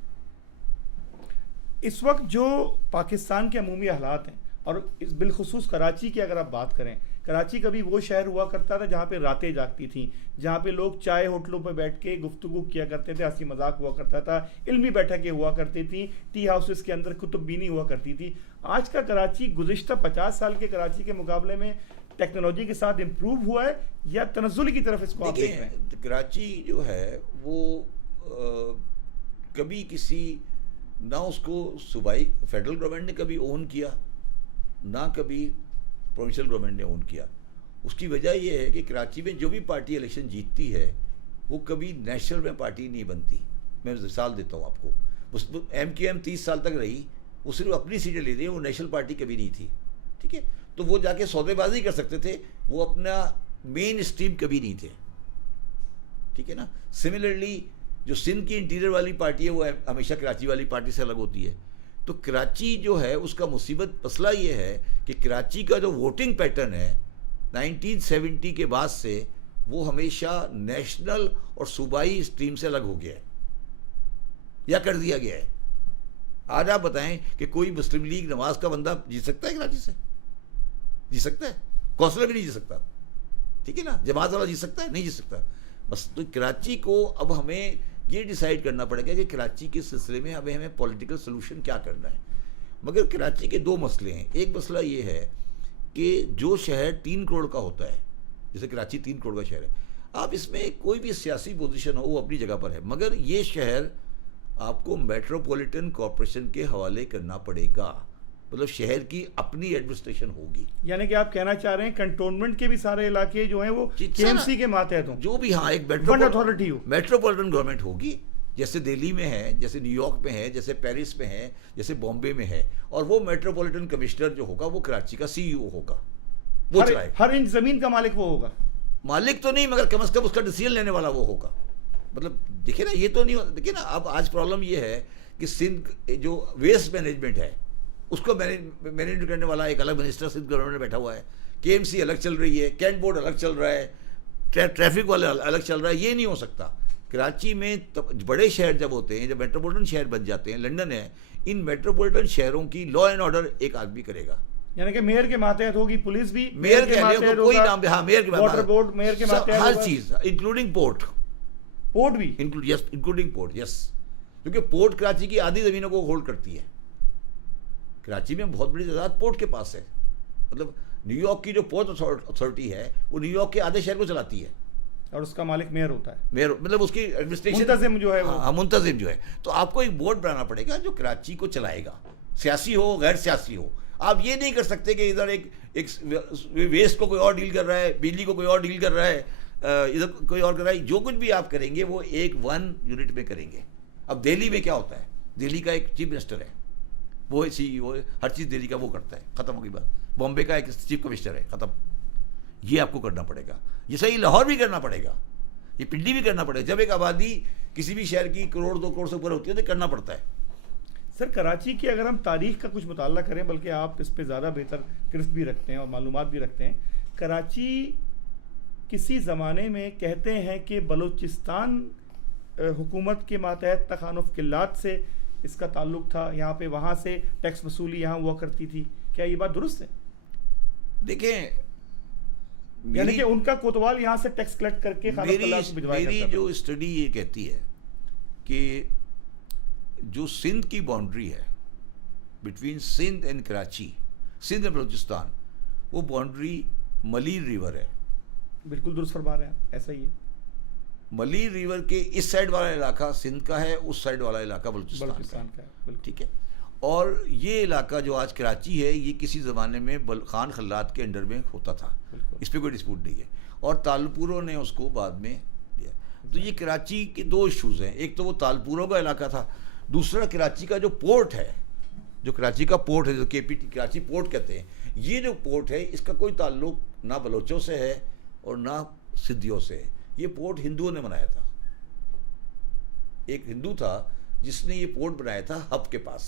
اس وقت جو پاکستان کے عمومی حالات ہیں اور بالخصوص کراچی کی اگر آپ بات کریں, کراچی کبھی وہ شہر ہوا کرتا تھا جہاں پہ راتیں جاگتی تھیں, جہاں پہ لوگ چائے ہوٹلوں پہ بیٹھ کے گفتگو کیا کرتے تھے, ہنسی مذاق ہوا کرتا تھا, علمی بیٹھکیں ہوا کرتی تھیں, ٹی ہاؤسز کے اندر کتب بینی ہوا کرتی تھی. آج کا کراچی گزشتہ 50 سال کے کراچی کے مقابلے میں ٹیکنالوجی کے ساتھ امپروو ہوا ہے یا تنزل کی طرف اس کو آپ دیکھ رہے ہیں؟ کراچی جو ہے وہ کبھی کسی نہ اس کو صوبائی فیڈرل گورنمنٹ نے کبھی اون کیا نہ کبھی پروونشل گورنمنٹ نے اون کیا. اس کی وجہ یہ ہے کہ کراچی میں جو بھی پارٹی الیکشن جیتتی ہے وہ کبھی نیشنل میں پارٹی نہیں بنتی. میں مثال دیتا ہوں آپ کو, ایم کیو ایم 30 سال تک رہی, وہ صرف اپنی سیٹیں لے رہی ہے, وہ نیشنل پارٹی کبھی نہیں تھی. ٹھیک ہے, تو وہ جا کے سودے بازی کر سکتے تھے, وہ اپنا مین اسٹریم کبھی نہیں تھے. ٹھیک ہے نا. سملرلی جو سندھ کی انٹیریئر والی پارٹی ہے وہ ہمیشہ کراچی والی پارٹی سے الگ ہوتی ہے. تو کراچی جو ہے اس کا مصیبت مسئلہ یہ ہے کہ کراچی کا جو ووٹنگ پیٹرن ہے 1970 کے بعد سے وہ ہمیشہ نیشنل اور صوبائی اسٹریم سے الگ ہو گیا ہے یا کر دیا گیا ہے. آج آپ بتائیں کہ کوئی مسلم لیگ نواز کا بندہ جیت سکتا ہے کراچی سے؟ جی سکتا ہے؟ کونسلر بھی نہیں جی سکتا. ٹھیک ہے نا. جماعت والا جی سکتا ہے؟ نہیں جی سکتا. بس تو کراچی کو اب ہمیں یہ ڈیسائیڈ کرنا پڑے گا کہ کراچی کے سلسلے میں ہمیں پولیٹیکل سلوشن کیا کرنا ہے. مگر کراچی کے دو مسئلے ہیں. ایک مسئلہ یہ ہے کہ جو شہر 3 کروڑ کا ہوتا ہے, جیسے کراچی 3 کروڑ کا شہر ہے, آپ اس میں کوئی بھی سیاسی پوزیشن ہو وہ اپنی جگہ پر ہے, مگر یہ شہر آپ کو میٹروپولیٹن کارپوریشن کے حوالے کرنا پڑے گا. مطلب شہر کی اپنی ایڈمنسٹریشن ہوگی. یعنی کہ آپ کہنا چاہ رہے ہیں کنٹونمنٹ کے بھی سارے علاقے جو ہیں وہ کے ایم سی کے ماتحت ہوں, جو بھی, ہاں, ایک اتھارٹی ہو, میٹروپولیٹن گورنمنٹ ہوگی, جیسے دہلی میں ہے, جیسے نیو یارک میں ہے, جیسے پیرس میں ہے, جیسے بامبے میں ہے. اور وہ میٹروپولیٹن کمشنر جو ہوگا وہ کراچی کا سی ای او ہوگا, وہ چلائے. ہر انچ زمین کا مالک وہ ہوگا. مالک تو نہیں, مگر کم از کم اس کا ڈیسیژن لینے والا وہ ہوگا. مطلب دیکھیں نا, یہ تو نہیں, دیکھیں نا, اب آج پرابلم یہ ہے کہ سندھ جو ویسٹ مینجمنٹ ہے اس کو مینیج کرنے والا ایک الگ منسٹر سندھ گورنمنٹ میں بیٹھا ہوا ہے. کے ایم سی الگ چل رہی ہے, کینٹ بورڈ الگ چل رہا ہے, ٹریفک والے الگ چل رہا ہے. یہ نہیں ہو سکتا. کراچی میں بڑے شہر جب ہوتے ہیں, جب میٹروپولیٹن شہر بن جاتے ہیں, لنڈن ہے, ان میٹروپولیٹن شہروں کی لا اینڈ آرڈر ایک آدمی کرے گا. یعنی کہ میئر کے ماتحت ہوگی, پولیس بھی میئر کے ماتحت, کوئی نام, ہاں, میئر کے واٹر بورڈ میئر کے ماتحت, ہر چیز انکلوڈنگ پورٹ بھی انکلوڈنگ پورٹ. یس, کیونکہ پورٹ کراچی کی آدھی زمینوں کو ہولڈ کرتی ہے. کراچی میں بہت بڑی تعداد پورٹ کے پاس ہے. مطلب نیو یارک کی جو پورٹ اتھارٹی ہے وہ نیو یارک کے آدھے شہر کو چلاتی ہے, اور اس کا مالک میئر ہوتا ہے. میئر مطلب اس کی ایڈمنسٹریشن منتظم جو ہے, ہاں, منتظم جو ہے. تو آپ کو ایک بورڈ بنانا پڑے گا جو کراچی کو چلائے گا, سیاسی ہو غیر سیاسی ہو. آپ یہ نہیں کر سکتے کہ ادھر ایک ویسٹ کو کوئی اور ڈیل کر رہا ہے, بجلی کو کوئی اور ڈیل کر رہا ہے, ادھر کوئی اور کر رہا ہے. جو کچھ بھی آپ کریں گے وہ ایک 1 یونٹ میں کریں گے. اب دہلی میں کیا ہوتا ہے, دہلی کا ایک چیف منسٹر ہے, وہ سی ای او, ہر چیز دہلی کا وہ کرتا ہے, ختم ہو گئی بات. بامبے کا ایک چیف کمشنر ہے, ختم. یہ آپ کو کرنا پڑے گا. یہ صحیح لاہور بھی کرنا پڑے گا, یہ پنڈی بھی کرنا پڑے گا. جب ایک آبادی کسی بھی شہر کی 1 کروڑ 2 کروڑ سے اوپر ہوتی ہے تو کرنا پڑتا ہے. سر کراچی کی اگر ہم تاریخ کا کچھ مطالعہ کریں, بلکہ آپ اس پہ زیادہ بہتر گرفت بھی رکھتے ہیں اور معلومات بھی رکھتے ہیں, کراچی کسی زمانے میں کہتے ہیں کہ بلوچستان حکومت کے ماتحت تخانف قلات سے اس کا تعلق تھا, یہاں پہ وہاں سے ٹیکس وصولی یہاں ہوا کرتی تھی. کیا یہ بات درست ہے؟ دیکھیں, یعنی کہ ان کا کوتوال یہاں سے ٹیکس کلیکٹ کر کے میری جو اسٹڈی یہ کہتی ہے کہ جو سندھ کی باؤنڈری ہے between Sindh and Karachi, Sindh and Balochistan, وہ باؤنڈری ملیر ریور ہے. بالکل درست فرما رہے ہیں, ایسا ہی ہے. ملیر ریور کے اس سائڈ والا علاقہ سندھ کا ہے, اس سائڈ والا علاقہ بلوچستان کا ہے. ٹھیک ہے. اور یہ علاقہ جو آج کراچی ہے یہ کسی زمانے میں خان خلات کے انڈر میں ہوتا تھا, اس پہ کوئی ڈسپیوٹ نہیں ہے, اور تالپوروں نے اس کو بعد میں دیا. تو یہ کراچی کے 2 ایشوز ہیں, ایک تو وہ تالپوروں کا علاقہ تھا, دوسرا کراچی کا جو پورٹ ہے, جو کراچی کا پورٹ ہے, جو کے پی ٹی کراچی پورٹ کہتے ہیں, یہ جو پورٹ ہے اس کا کوئی تعلق نہ بلوچوں سے ہے اور نہ سندھیوں سے ہے. یہ پورٹ ہندوؤں نے بنایا تھا. ایک ہندو تھا جس نے یہ پورٹ بنایا تھا ہب کے پاس.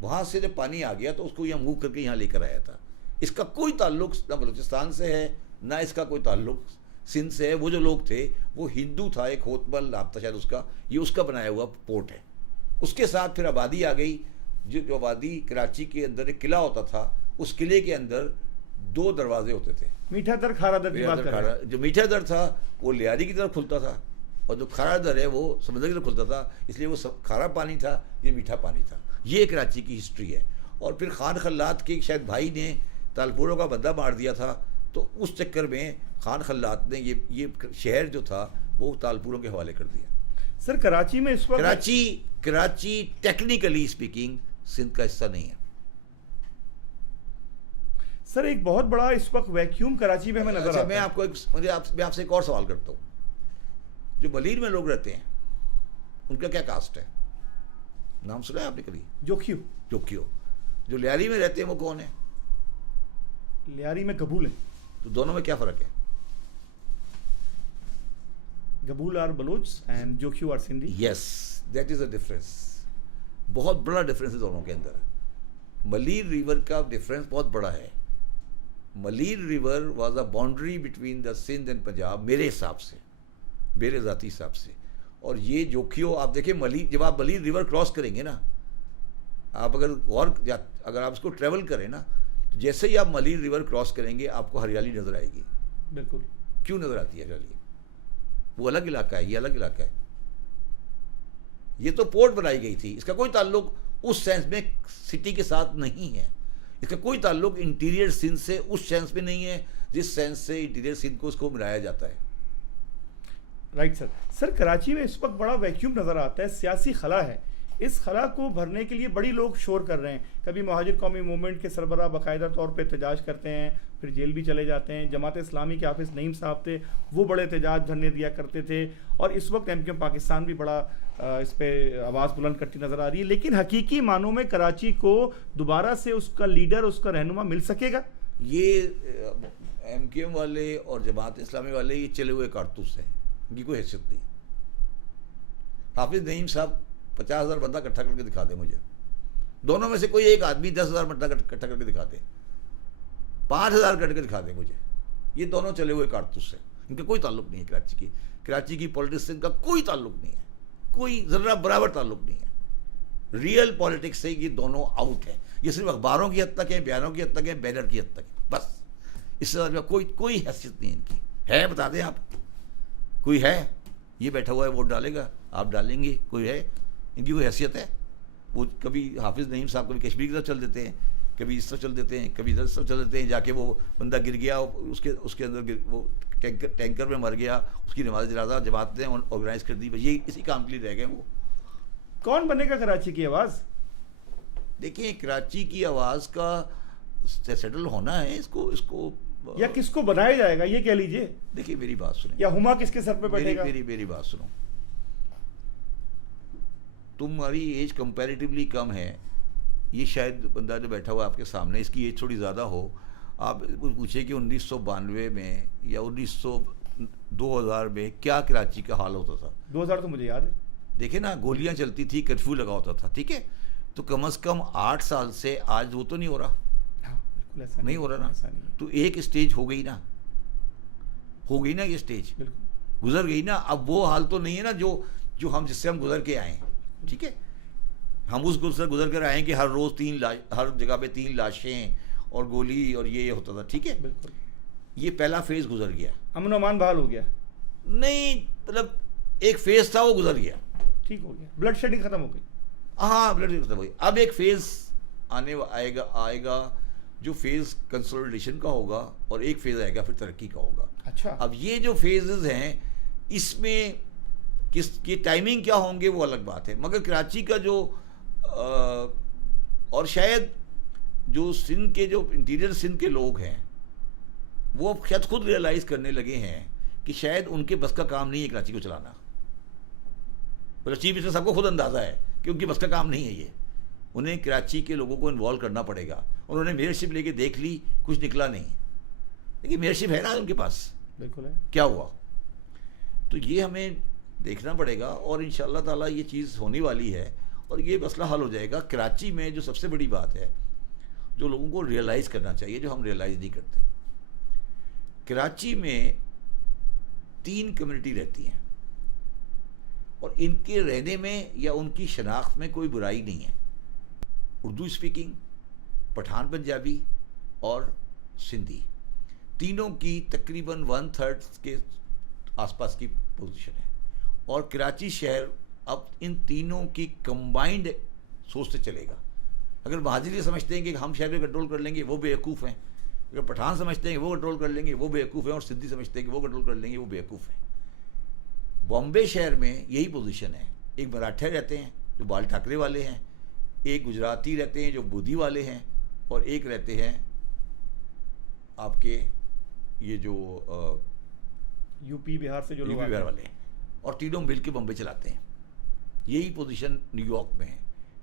وہاں سے جب پانی آ گیا تو اس کو یہاں موو کر کے یہاں لے کر آیا تھا. اس کا کوئی تعلق نہ بلوچستان سے ہے نہ اس کا کوئی تعلق سندھ سے ہے. وہ جو لوگ تھے وہ ہندو تھا, ایک ہوتمل نام تھا شاید اس کا, یہ اس کا بنایا ہوا پورٹ ہے. اس کے ساتھ پھر آبادی آ گئی, جو آبادی کراچی کے اندر ایک قلعہ ہوتا تھا, اس قلعے کے اندر 2 دروازے ہوتے تھے, میٹھا در کھارا در کی بات کر رہے ہیں. جو میٹھا در تھا وہ لیاری کی طرف کھلتا تھا, اور جو کھارا در ہے وہ سمندر کی طرف کھلتا تھا, اس لیے وہ کھارا پانی تھا, یہ میٹھا پانی تھا. یہ کراچی کی ہسٹری ہے. اور پھر خان خلات کے شاید بھائی نے تالپوروں کا بندہ مار دیا تھا، تو اس چکر میں خان خلات نے یہ شہر جو تھا وہ تالپوروں کے حوالے کر دیا. سر کراچی میں اس وقت کراچی ٹیکنیکلی اسپیکنگ سندھ کا حصہ نہیں ہے. سر ایک بہت بڑا اس وقت ویکیوم کراچی میں ہمیں نظر آتا ہے. میں آپ سے ایک اور سوال کرتا ہوں. جو ملیر میں لوگ رہتے ہیں ان کا کیا کاسٹ ہے؟ نام سنا ہے آپ نے کبھی؟ جوکھیو. جو لیاری میں رہتے ہیں وہ کون ہیں؟ لیاری میں گبول ہیں. تو دونوں میں کیا فرق ہے؟ Gabol are Baloch and Jokhio are Sindhi. Yes, that is a difference. بہت بڑا ڈفرینس ہے دونوں کے اندر. ملیر ریور کا ڈفرینس بہت بڑا ہے. Malir river was a boundary between the Sindh and Punjab میرے حساب سے، میرے ذاتی حساب سے. اور یہ جوکھیو آپ دیکھیں جب آپ ملیر ریور کراس کریں گے نا، آپ اگر آپ اس کو ٹریول کریں نا، تو جیسے ہی آپ ملیر ریور کراس کریں گے آپ کو ہریالی نظر آئے گی. بالکل. کیوں نظر آتی ہے ہریالی؟ وہ الگ علاقہ ہے، یہ الگ علاقہ ہے. یہ تو پورٹ بنائی گئی تھی، اس کا کوئی تعلق اس سینس میں سٹی کے ساتھ نہیں ہے. اس کا کوئی تعلق انٹیریئر سندھ سے اس سینس میں نہیں ہے جس سینس سے انٹیریئر سندھ کو اس کو ملایا جاتا ہے. Right sir. سر کراچی میں اس وقت بڑا ویکیوم نظر آتا ہے، سیاسی خلا ہے. اس خلا کو بھرنے کے لیے بڑی لوگ شور کر رہے ہیں. کبھی مہاجر قومی موومنٹ کے سربراہ باقاعدہ طور پہ احتجاج کرتے ہیں، پھر جیل بھی چلے جاتے ہیں. جماعت اسلامی کے حافظ نعیم صاحب تھے، وہ بڑے احتجاج دھرنے دیا کرتے تھے. اور اس وقت ایم کیو ایم پاکستان بھی بڑا اس پہ آواز بلند کرتی نظر آ رہی ہے. لیکن حقیقی معنوں میں کراچی کو دوبارہ سے اس کا لیڈر، اس کا رہنما مل سکے گا؟ یہ ایم کیو ایم والے اور جماعت اسلامی والے یہ چلے ہوئے کارتوس ہیں، ان کی کوئی حیثیت نہیں. حافظ نعیم صاحب 50,000 بندہ اکٹھا کر کے دکھا دیں مجھے. دونوں میں سے کوئی ایک آدمی 10,000 بندہ اکٹھا کر کے دکھا دے، 5,000 کر کے دکھا دیں مجھے. یہ دونوں چلے ہوئے کارتوس ہیں، ان کا کوئی تعلق نہیں ہے کراچی کی پولیٹکس سے. ان کا کوئی تعلق نہیں ہے، کوئی ذرہ برابر تعلق نہیں ہے. ریئل پولیٹکس سے یہ دونوں آؤٹ ہیں. یہ صرف اخباروں کی حد تک ہیں، بیانوں کی حد تک ہیں، بینر کی حد تک ہے، بس. اس سے زیادہ کوئی حیثیت نہیں ان کی ہے. بتا دیں آپ، کوئی ہے؟ یہ بیٹھا ہوا ہے ووٹ ڈالے گا، آپ ڈالیں گے؟ کوئی ہے؟ ان کی کوئی حیثیت ہے؟ وہ کبھی حافظ نعیم صاحب کبھی کشمیر کی طرف چل دیتے ہیں، کبھی اس طرف چل دیتے ہیں، کبھی ادھر طرف چل دیتے ہیں. جا کے وہ بندہ گر گیا، اس کے اندر وہ ٹینکر میں مر گیا، اس کی نماز جنازہ جماعت نے آرگنائز کر دی. یہ اسی کام کے لیے رہ گئے. وہ کون بنے گا کراچی کی آواز؟ دیکھیں کراچی کی آواز کا سیٹل ہونا ہے. اس کو یا کس کو بنایا جائے گا یہ کہہ لیجئے. دیکھیں میری بات سنیں، یا ہما کس کے سر پہ بیٹھے گا؟ میری بات سنو. تمہاری ایج کمپیریٹیولی کم ہے. یہ شاید بندہ جو بیٹھا ہوا آپ کے سامنے، اس کی ایج تھوڑی زیادہ ہو. آپ پوچھیں کہ 1992 میں یا 2000 میں کیا کراچی کا حال ہوتا تھا. 2000 تو مجھے یاد ہے. دیکھیں نا، گولیاں چلتی تھی، کرفیو لگا ہوتا تھا، ٹھیک ہے. تو کم از کم 8 سال سے آج وہ تو نہیں ہو رہا. نہیں ہو رہا نا. تو ایک اسٹیج ہو گئی نا یہ اسٹیج گزر گئی نا. اب وہ حال تو نہیں ہے نا جو ہم جس سے ہم گزر کے آئے ہیں. ٹھیک ہے، ہم اس گزر کر آئے ہیں کہ ہر روز ہر جگہ پہ 3 لاشیں اور گولی اور یہ ہوتا تھا. ٹھیک ہے، بالکل. یہ پہلا فیز گزر گیا، امن و امان بحال ہو گیا. نہیں مطلب ایک فیز تھا وہ گزر گیا، ٹھیک ہو گیا، بلڈ شیڈنگ ختم ہو گئی. ہاں بلڈ شیڈنگ ختم ہو گئی. اب ایک فیز آئے گا جو فیز کنسولیڈیشن کا ہوگا، اور ایک فیز آئے گا پھر ترقی کا ہوگا. اچھا، اب یہ جو فیزز ہیں اس میں کس کی ٹائمنگ کیا ہوں گے وہ الگ بات ہے. مگر کراچی کا جو اور شاید جو سندھ کے جو انٹیریئر سندھ کے لوگ ہیں وہ اب شاید خود ریئلائز کرنے لگے ہیں کہ شاید ان کے بس کا کام نہیں ہے کراچی کو چلانا. چیف منسٹر صاحب کو خود اندازہ ہے کہ ان کی بس کا کام نہیں ہے یہ. انہیں کراچی کے لوگوں کو انوالو کرنا پڑے گا. انہوں نے میئرشپ لے کے دیکھ لی، کچھ نکلا نہیں. لیکن میئرشپ ہے نا ان کے پاس، بالکل ہے. کیا ہوا؟ تو یہ ہمیں دیکھنا پڑے گا، اور انشاءاللہ تعالیٰ یہ چیز ہونے والی ہے اور یہ مسئلہ حل ہو جائے گا. کراچی میں جو سب سے بڑی بات ہے جو لوگوں کو ریئلائز کرنا چاہیے، جو ہم ریئلائز نہیں کرتے، کراچی میں 3 کمیونٹی رہتی ہیں اور ان کے رہنے میں یا ان کی شناخت میں کوئی برائی نہیں ہے. اردو اسپیکنگ، پٹھان پنجابی اور سندھی، تینوں کی تقریباً 1/3 کے آس پاس کی پوزیشن ہے. اور کراچی شہر اب ان تینوں کی کمبائنڈ سوچ سے چلے گا. اگر مہاجر یہ سمجھتے ہیں کہ ہم شہر کو کنٹرول کر لیں گے، وہ بیوقوف ہیں. اگر پٹھان سمجھتے ہیں کہ وہ کنٹرول کر لیں گے وہ بیوقوف ہیں، اور سندھی سمجھتے ہیں کہ وہ کنٹرول کر لیں گے وہ بیوقوف ہیں. بامبے شہر میں یہی پوزیشن ہے. ایک مراٹھے رہتے ہیں جو بال ٹھاکرے والے ہیں، ایک گجراتی رہتے ہیں جو بودھی والے ہیں، اور ایک رہتے ہیں آپ کے یہ جو یو پی بہار سے جو یو لوگ پی آتے بہار ہیں. والے ہیں، اور تینوں مل کے بمبے چلاتے ہیں. یہی پوزیشن نیو یارک میں ہے.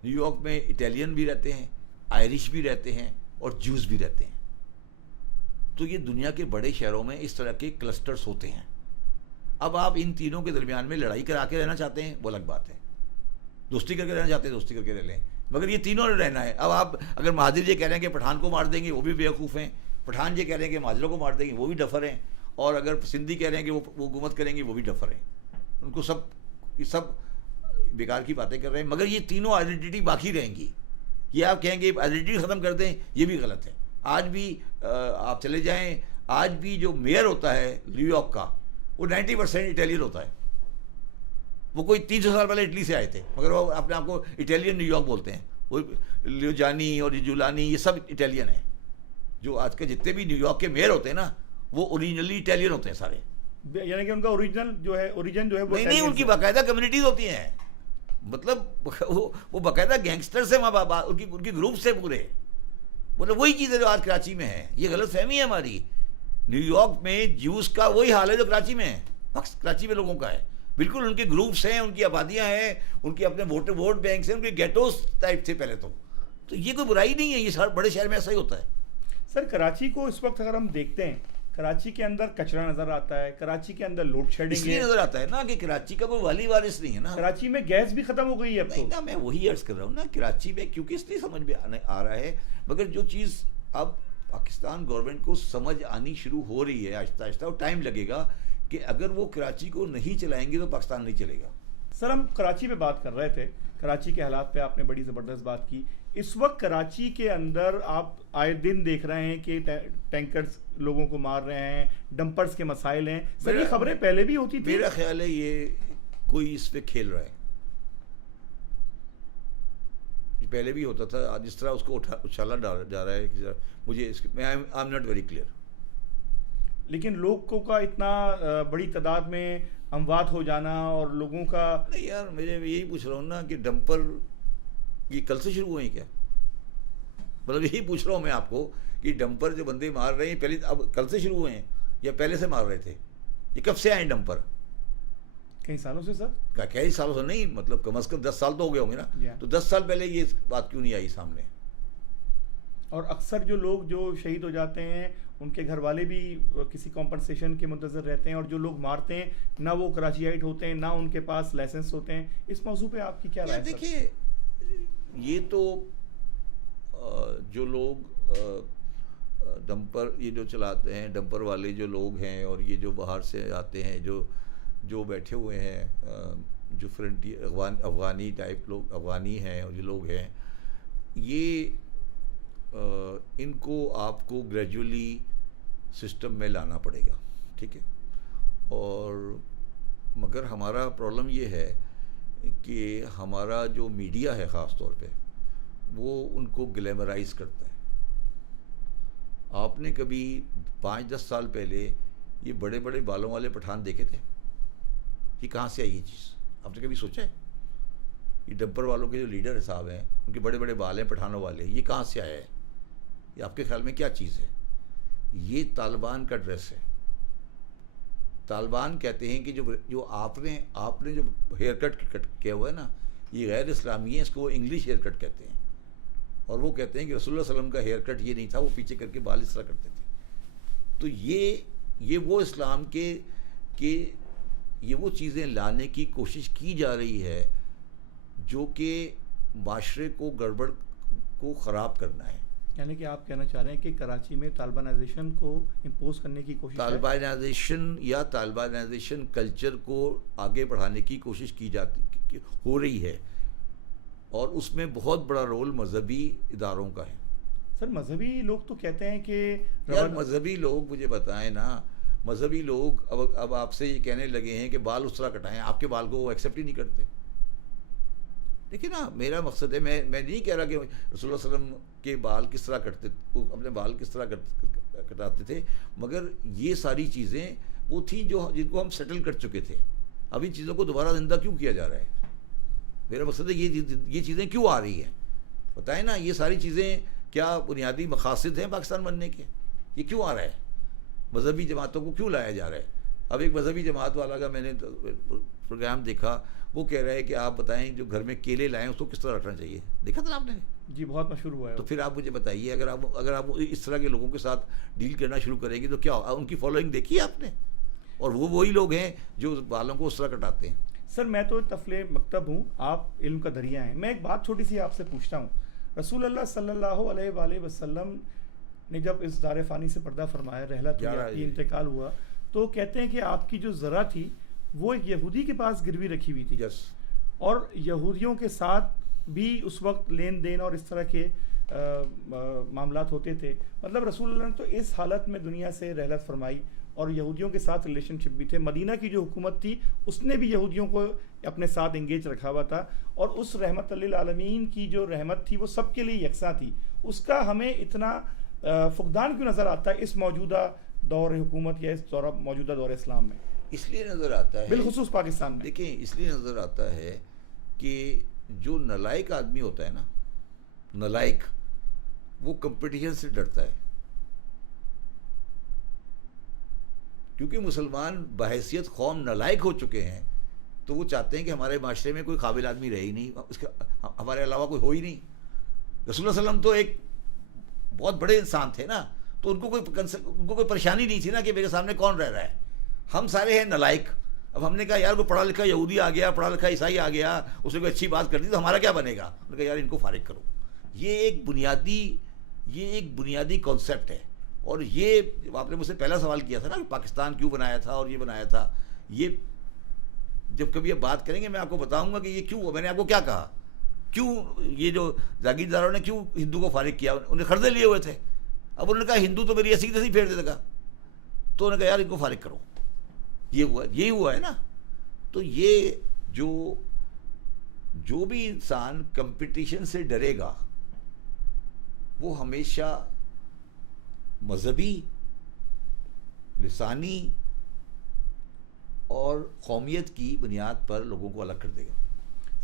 نیو یارک میں اٹیلین بھی رہتے ہیں، آئرش بھی رہتے ہیں، اور جوز بھی رہتے ہیں. تو یہ دنیا کے بڑے شہروں میں اس طرح کے کلسٹرز ہوتے ہیں. اب آپ ان تینوں کے درمیان میں لڑائی کرا کے رہنا چاہتے ہیں وہ الگ بات ہے، دوستی کر کے رہنا چاہتے ہیں دوستی کر کے رہ لیں، مگر یہ تینوں رہنا ہے. اب آپ اگر مہاجر یہ کہہ رہے ہیں کہ پٹھان کو مار دیں گے وہ بھی بیوقوف ہیں، پٹھان یہ کہہ رہے ہیں کہ مہاجروں کو مار دیں گے وہ بھی ڈفر ہیں، اور اگر سندھی کہہ رہے ہیں کہ وہ حکومت کریں گے وہ بھی ڈفر ہیں. ان کو یہ سب بیکار کی باتیں کر رہے ہیں، مگر یہ تینوں آئیڈینٹی باقی رہیں گی. یہ آپ کہیں گے آئیڈینٹی ختم کر دیں، یہ بھی غلط ہے. آج بھی آپ چلے جائیں، آج بھی جو میئر ہوتا ہے نیو یارک کا وہ 90% اٹیلین ہوتا ہے. وہ کوئی 300 سال پہلے اٹلی سے آئے تھے مگر وہ اپنے آپ کو اٹیلین نیو یارک بولتے ہیں. وہ لیوجانی اور جولانی یہ سب اٹیلین ہیں. جو آج کے جتنے بھی نیو یارک کے میئر ہوتے ہیں نا وہ اوریجنلی اٹیلین ہوتے ہیں سارے. یعنی کہ ان کا اوریجن جو ہے وہ نہیں ان کی باقاعدہ کمیونٹیز ہوتی ہیں. مطلب وہ باقاعدہ گینگسٹرز ہیں ان کی گروپ سے پورے. مطلب وہی چیز ہے جو آج کراچی میں ہے. یہ غلط فہمی ہے ہماری. نیو یارک میں جیوز کا وہی حال ہے جو کراچی میں ہے، کراچی میں لوگوں کا ہے. بالکل ان کے گروپس ہیں، ان کی آبادیاں ہیں، ان کے اپنے ووٹ بینکس ہیں، ان کے گیٹوز ٹائپ تھے پہلے. تو یہ کوئی برائی نہیں ہے، یہ بڑے شہر میں ایسا ہی ہوتا ہے. سر کراچی کو اس وقت اگر ہم دیکھتے ہیں، کراچی کے اندر کچرا نظر آتا ہے، کراچی کے اندر لوڈ شیڈنگ اس لیے نظر آتا ہے نا کہ کراچی کا کوئی والی وارث نہیں ہے نا. کراچی میں گیس بھی ختم ہو گئی ہے اب تو. میں وہی عرض کر رہا ہوں نا، کراچی میں کیونکہ اس لیے سمجھ میں آ رہا ہے، مگر جو چیز اب پاکستان گورنمنٹ کو سمجھ آنی شروع ہو رہی ہے آہستہ آہستہ، اور ٹائم لگے گا کہ اگر وہ کراچی کو نہیں چلائیں گے تو پاکستان نہیں چلے گا. سر ہم کراچی پہ بات کر رہے تھے، کراچی کے حالات پہ آپ نے بڑی زبردست بات کی. اس وقت کراچی کے اندر آپ آئے دن دیکھ رہے ہیں کہ ٹینکرز لوگوں کو مار رہے ہیں، ڈمپرز کے مسائل ہیں. سر یہ خبریں پہلے بھی ہوتی تھی؟ میرا خیال ہے یہ کوئی اس پہ کھیل رہا ہے. پہلے بھی ہوتا تھا، جس طرح اس کو اچھالا جا رہا ہے مجھے میں I am not very clear. لیکن لوگوں کا اتنا بڑی تعداد میں اموات ہو جانا اور لوگوں کا نہیں یار، میں یہی پوچھ رہا ہوں نا کہ ڈمپر یہ کل سے شروع ہوئے ہیں کیا؟ مطلب یہی پوچھ رہا ہوں میں آپ کو کہ ڈمپر جو بندے مار رہے ہیں پہلے اب کل سے شروع ہوئے ہیں یا پہلے سے مار رہے تھے؟ یہ کب سے آئے ڈمپر؟ کئی سالوں سے سر. کئی سالوں سے نہیں، مطلب کم از کم 10 سال تو ہو گئے ہوں گے نا. تو 10 سال پہلے یہ بات کیوں نہیں آئی سامنے؟ اور اکثر جو لوگ جو شہید ہو جاتے ہیں ان کے گھر والے بھی کسی کمپنسیشن کے منتظر رہتے ہیں، اور جو لوگ مارتے ہیں نہ وہ کراچیائٹ ہوتے ہیں نہ ان کے پاس لائسنس ہوتے ہیں. اس موضوع پہ آپ کی کیا رائے ہے؟ دیکھیے یہ تو جو لوگ ڈمپر یہ جو چلاتے ہیں، ڈمپر والے جو لوگ ہیں اور یہ جو باہر سے آتے ہیں جو بیٹھے ہوئے ہیں، جو فرنٹی افغانی ٹائپ لوگ افغانی ہیں اور یہ لوگ ہیں، یہ ان کو آپ کو گریجولی سسٹم میں لانا پڑے گا، ٹھیک ہے. اور مگر ہمارا پرابلم یہ ہے کہ ہمارا جو میڈیا ہے خاص طور پہ وہ ان کو گلیمرائز کرتا ہے. آپ نے کبھی 5-10 سال پہلے یہ بڑے بڑے بالوں والے پٹھان دیکھے تھے؟ یہ کہاں سے آئی یہ چیز؟ آپ نے کبھی سوچا ہے؟ یہ ڈمپر والوں کے جو لیڈر صاحب ہیں ان کے بڑے بڑے بال ہیں پٹھانوں والے، یہ کہاں سے آیا ہے؟ یہ آپ کے خیال میں کیا چیز ہے؟ یہ طالبان کا ڈریس ہے. طالبان کہتے ہیں کہ جو آپ نے جو ہیئر کٹ کیا ہوا ہے نا یہ غیر اسلامی ہے، اس کو وہ انگلش ہیئر کٹ کہتے ہیں. اور وہ کہتے ہیں کہ رسول اللہ علیہ وسلم کا ہیئر کٹ یہ نہیں تھا، وہ پیچھے کر کے بال اس طرح کرتے تھے. تو یہ وہ اسلام کے یہ وہ چیزیں لانے کی کوشش کی جا رہی ہے جو کہ معاشرے کو گڑبڑ کو خراب کرنا ہے. یعنی کہ آپ کہنا چاہ رہے ہیں کہ کراچی میں طالبانائزیشن کو امپوز کرنے کی کوشش طالبانائزیشن کلچر کو آگے بڑھانے کی کوشش ہو رہی ہے، اور اس میں بہت بڑا رول مذہبی اداروں کا ہے. سر مذہبی لوگ تو کہتے ہیں کہ یار مذہبی لوگ مجھے بتائیں نا، مذہبی لوگ اب آپ سے یہ کہنے لگے ہیں کہ بال اس طرح کٹائیں، آپ کے بال کو وہ ایکسیپٹ ہی نہیں کرتے. دیکھیں نا میرا مقصد ہے میں نہیں کہہ رہا کہ رسول اللہ صلی اللہ علیہ وسلم کے بال کس طرح کٹتے، اپنے بال کس طرح کٹاتے تھے، مگر یہ ساری چیزیں وہ تھیں جو جن کو ہم سیٹل کر چکے تھے. اب ان چیزوں کو دوبارہ زندہ کیوں کیا جا رہا ہے؟ میرا مقصد ہے یہ چیزیں کیوں آ رہی ہیں؟ بتائیں نا، یہ ساری چیزیں کیا بنیادی مقاصد ہیں پاکستان بننے کے؟ یہ کیوں آ رہا ہے؟ مذہبی جماعتوں کو کیوں لایا جا رہا ہے؟ اب ایک مذہبی جماعت والا کا میں نے پروگرام دیکھا، وہ کہہ رہا ہے کہ آپ بتائیں جو گھر میں کیلے لائیں اس کو کس طرح رکھنا چاہیے. دیکھا تھا آپ نے؟ جی بہت مشہور ہوا ہے. تو پھر آپ مجھے بتائیے، اگر آپ اس طرح کے لوگوں کے ساتھ ڈیل کرنا شروع کریں گے تو کیا ان کی فالوئنگ دیکھی ہے آپ نے؟ اور وہ وہی لوگ ہیں جو بالوں کو اس طرح کٹاتے ہیں. سر میں تو طفل مکتب ہوں، آپ علم کا دریا ہیں. میں ایک بات چھوٹی سی آپ سے پوچھتا ہوں. رسول اللہ صلی اللہ علیہ وآلہ وسلم نے جب اس دار فانی سے پردہ فرمایا، رحلت ہوئی، آپ کی انتقال ہوا، تو کہتے ہیں کہ آپ کی جو ذرا تھی وہ ایک یہودی کے پاس گروی رکھی ہوئی تھی. یس. اور یہودیوں کے ساتھ بھی اس وقت لین دین اور اس طرح کے معاملات ہوتے تھے. مطلب رسول اللہ نے تو اس حالت میں دنیا سے رحلت فرمائی اور یہودیوں کے ساتھ ریلیشن شپ بھی تھے. مدینہ کی جو حکومت تھی اس نے بھی یہودیوں کو اپنے ساتھ انگیج رکھا ہوا تھا، اور اس رحمت للعالمین کی جو رحمت تھی وہ سب کے لیے یکساں تھی. اس کا ہمیں اتنا فقدان کیوں نظر آتا ہے اس موجودہ دور حکومت یا اس موجودہ دور اسلام میں؟ اس لیے نظر آتا ہے بالخصوص پاکستان میں. دیکھیں، اس لیے نظر آتا ہے کہ جو نالائق آدمی ہوتا ہے نا، نالائق، وہ کمپٹیشن سے ڈرتا ہے. کیونکہ مسلمان بحیثیت قوم نالائق ہو چکے ہیں، تو وہ چاہتے ہیں کہ ہمارے معاشرے میں کوئی قابل آدمی رہے ہی نہیں، اس کے ہمارے علاوہ کوئی ہو ہی نہیں. رسول اللہ صلی اللہ علیہ وسلم تو ایک بہت بڑے انسان تھے نا، تو ان کو کوئی پریشانی نہیں تھی نا کہ میرے سامنے کون رہ رہا ہے. ہم سارے ہیں نالائق. اب ہم نے کہا یار کوئی پڑھا لکھا یہودی آ گیا، پڑھا لکھا عیسائی آ گیا، اس نے کوئی اچھی بات کر دی تو ہمارا کیا بنے گا؟ انہوں نے کہا یار ان کو فارغ کرو. یہ ایک بنیادی کانسیپٹ ہے. اور یہ آپ نے مجھ سے پہلا سوال کیا تھا نا کہ پاکستان کیوں بنایا تھا اور یہ بنایا تھا. یہ جب کبھی آپ بات کریں گے میں آپ کو بتاؤں گا کہ یہ کیوں. میں نے آپ کو کیا کہا، کیوں یہ جو جاگیرداروں نے کیوں ہندو کو فارغ کیا؟ انہیں قرضے لیے ہوئے تھے. اب انہوں نے کہا ہندو تو میری ایسی تیسی پھیر دے گا، تو انہوں نے کہا یار ان کو فارغ کرو. یہی ہوا ہے نا. تو یہ جو بھی انسان کمپٹیشن سے ڈرے گا وہ ہمیشہ مذہبی، لسانی اور قومیت کی بنیاد پر لوگوں کو الگ کر دے گا.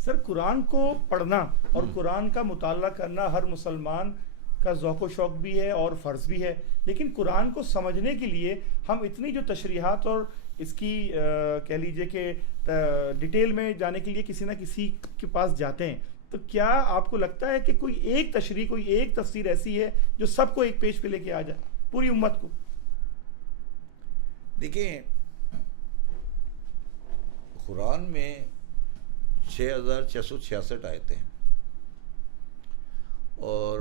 سر قرآن کو پڑھنا اور قرآن کا مطالعہ کرنا ہر مسلمان کا ذوق و شوق بھی ہے اور فرض بھی ہے، لیکن قرآن کو سمجھنے کے لیے ہم اتنی جو تشریحات اور اس کی کہہ لیجئے کہ ڈیٹیل میں جانے کے لیے کسی نہ کسی کے پاس جاتے ہیں. تو کیا آپ کو لگتا ہے کہ کوئی ایک تشریح، کوئی ایک تفسیر ایسی ہے جو سب کو ایک پیج پہ لے کے آ جائے، پوری امت کو؟ دیکھیں، قرآن میں 6666 آیتیں ہیں، اور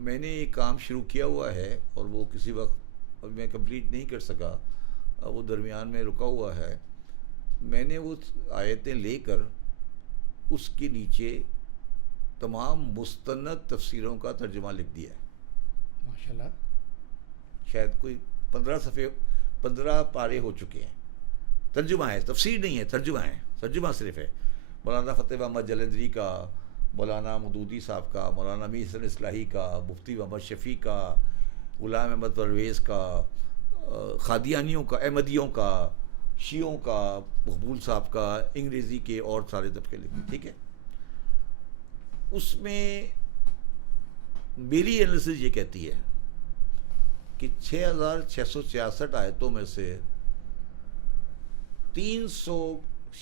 میں نے یہ کام شروع کیا ہوا ہے اور وہ کسی وقت میں کمپلیٹ نہیں کر سکا، وہ درمیان میں رکا ہوا ہے. میں نے وہ آیتیں لے کر اس کے نیچے تمام مستند تفسیروں کا ترجمہ لکھ دیا ہے. ماشاءاللہ. شاید کوئی 15 پارے ہو چکے ہیں. ترجمہ ہے، تفسیر نہیں ہے، ترجمہ صرف ہے. مولانا فتح محمد جلندری کا، مولانا مودودی صاحب کا، مولانا امیر حسن اصلاحی کا، مفتی محمد شفیع کا، غلام احمد پرویز کا، قادیانیوں کا، احمدیوں کا، شیعوں کا، مقبول صاحب کا، انگریزی کے اور سارے طبقے لکھے. ٹھیک ہے. اس میں میری انالیسس یہ کہتی ہے کہ 6666 آیتوں میں سے 300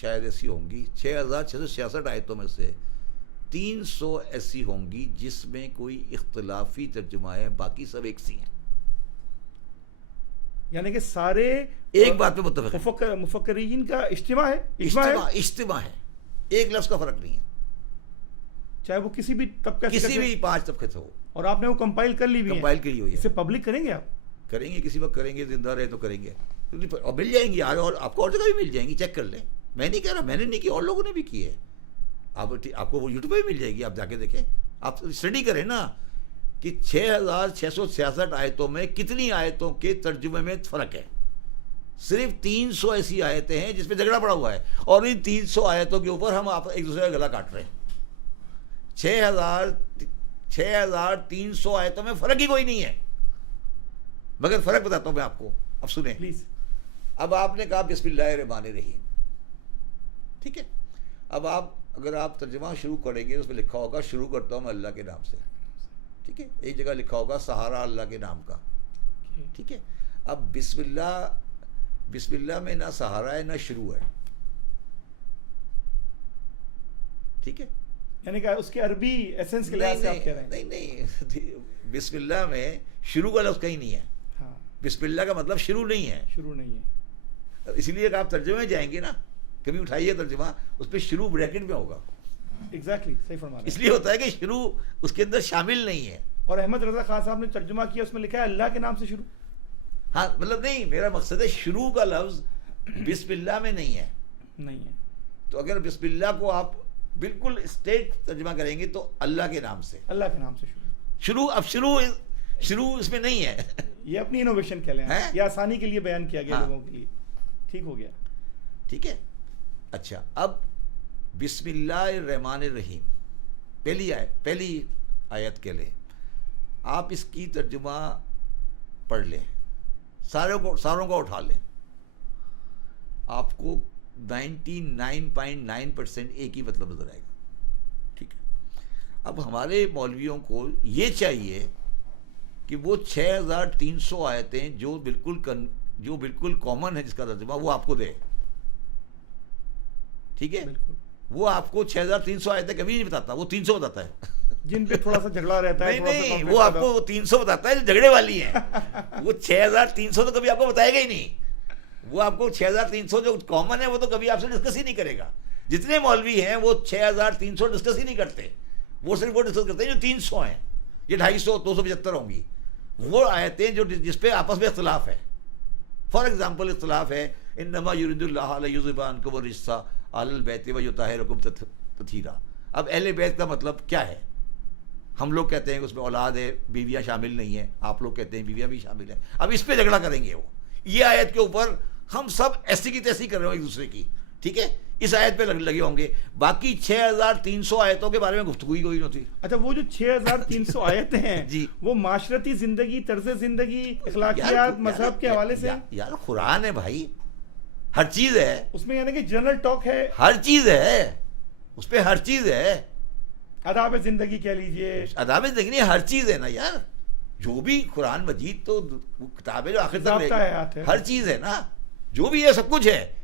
شاید ایسی ہوں گی، 6666 آیتوں میں سے 300 ایسی ہوں گی جس میں کوئی اختلافی ترجمہ ہے، باقی سب ایک سی ہیں. یعنی کہ سارے ایک بات پہ متفق ہیں. مفکرین کا اجتماع ہے، اجتماع ہے، ایک لفظ کا فرق نہیں ہے، چاہے وہ کسی بھی طبقہ، کسی بھی 5 طبقے سے ہو. اور آپ نے وہ کمپائل کر لی بھی ہے، کمپائل کی ہوئی ہے. اسے پبلک کریں گے؟ آپ کریں گے، کسی وقت کریں گے، زندہ رہے تو کریں گے. اور مل جائیں گی، اور آپ کو اور جگہ بھی مل جائیں گی، چیک کر لیں. میں نہیں کہہ رہا، میں نے نہیں کی، اور لوگوں نے بھی کی ہے. آپ کو وہ یوٹیوب پہ بھی مل جائے گی، آپ جا کے دیکھیں. آپ اسٹڈی کریں نا کہ 6666 آیتوں میں کتنی آیتوں کے ترجمے میں فرق ہے. صرف 300 ایسی آیتیں ہیں جس پہ جھگڑا پڑا ہوا ہے، اور ان 300 آیتوں کے اوپر ہم ایک دوسرے کا گلا کاٹ رہے ہیں۔ 6300 آیتوں میں فرق ہی کوئی نہیں ہے، مگر فرق بتاتا ہوں میں آپ کو، اب سنیں پلیز۔ اب آپ نے کہا بسم اللہ الرحمن الرحیم، ٹھیک ہے، اب اگر آپ ترجمہ شروع کریں گے اس میں لکھا ہوگا شروع کرتا ہوں میں اللہ کے نام سے، ٹھیک ہے، ایک جگہ لکھا ہوگا سہارا اللہ کے نام کا، ٹھیک ہے۔ اب بسم اللہ میں نہ سہارا ہے نہ شروع ہے، ٹھیک ہے، یعنی کہ اس کے عربی ایسنس کے لحاظ سے آپ کہہ رہے ہیں؟ نہیں، بسم اللہ میں شروع کا لفظ کہیں نہیں ہے، ہاں، بسم اللہ کا مطلب شروع نہیں ہے، شروع نہیں ہے۔ اس لیے کہ آپ ترجمے میں جائیں گے نا، کبھی اٹھائیے ترجمہ، اس پہ شروع بریکٹ میں ہوگا، ایگزیکٹلی صحیح فرما رہے ہیں۔ اس لیے ہوتا ہے کہ شروع اس کے اندر شامل نہیں ہے۔ اور احمد رضا خان صاحب نے ترجمہ کیا، اس میں لکھا ہے اللہ کے نام سے شروع۔ ہاں مطلب نہیں، میرا مقصد ہے شروع کا لفظ بسم اللہ میں نہیں ہے، نہیں ہے۔ تو اگر بسم اللہ کو آپ بالکل اسٹیٹ ترجمہ کریں گے تو اللہ کے نام سے، اللہ کے نام سے شروع۔ اب شروع اس میں نہیں ہے، یہ اپنی انوویشن کہہ لیں، ہیں؟ یہ آسانی کے لیے بیان کیا گیا ہاں۔ لوگوں کے لیے، ٹھیک ہو گیا۔ ٹھیک ہے۔ اچھا، اب بسم اللہ الرحمن الرحیم پہلی آیت کے لیں، آپ اس کی ترجمہ پڑھ لیں، ساروں کو اٹھا لیں، آپ کو 99.9% ایک ہی مطلب نظر آئے گا، ٹھیک ہے۔ اب ہمارے مولویوں کو یہ چاہیے کہ وہ 6300 آیتیں جو بالکل کامن ہے جس کا ترجمہ وہ آپ کو دے، ٹھیک ہے، وہ آپ کو 6300 آیتیں کبھی نہیں بتاتا، وہ 300 بتاتا ہے، جن پہ تھوڑا سا جھگڑا رہتا ہے، نہیں وہ آپ کو 300 بتاتا ہے جو جھگڑے والی ہیں، وہ 6300 تو کبھی آپ کو بتائے گا ہی نہیں، وہ آپ کو 6300 جو کامن ہے وہ تو کبھی آپ سے ڈسکس ہی نہیں کرے گا۔ جتنے مولوی ہیں وہ 6300 ڈسکس ہی نہیں کرتے، وہ صرف وہ ڈسکس کرتے ہیں جو 300 ہیں، یہ 250 275 ہوں گی، وہ آیتیں جس پہ آپس میں اختلاف ہے۔ فار ایگزامپل اختلاف ہے انما یرید اللہ لیذھب عنکم الرجس اہل البیت ویطہرکم تطہیرا۔ اب اہل بیت کا مطلب کیا ہے؟ ہم لوگ کہتے ہیں کہ اس میں اولاد ہے، بیویاں شامل نہیں ہیں، آپ لوگ کہتے ہیں بیویاں بھی شامل ہیں۔ اب اس پہ جھگڑا کریں گے، وہ یہ آیت کے اوپر ہم سب ایسی کی تیسی کر رہے ہوں ایک دوسرے کی، ٹھیک ہے، اس آیت پہ لگے ہوں گے، باقی 6300 آیتوں کے بارے میں گفتگو ہی کوئی نہیں ہوتی۔ اچھا، وہ جو 6300 آیتیں ہیں جی، وہ معاشرتی زندگی، طرز زندگی، اخلاقیات، مذہب کے حوالے سے؟ یار قرآن ہے بھائی، ہر چیز ہے اس میں، یعنی کہ جنرل ٹاک ہے، ہر چیز ہے اس پہ، ہر چیز ہے، آداب زندگی کہہ لیجئے، آداب زندگی ہر چیز ہے نا یار، جو بھی قرآن مجید تو وہ کتاب ہے جو آخر تک ضابطہ حیات ہے، ہر چیز ہے نا، جو بھی ہے سب کچھ ہے،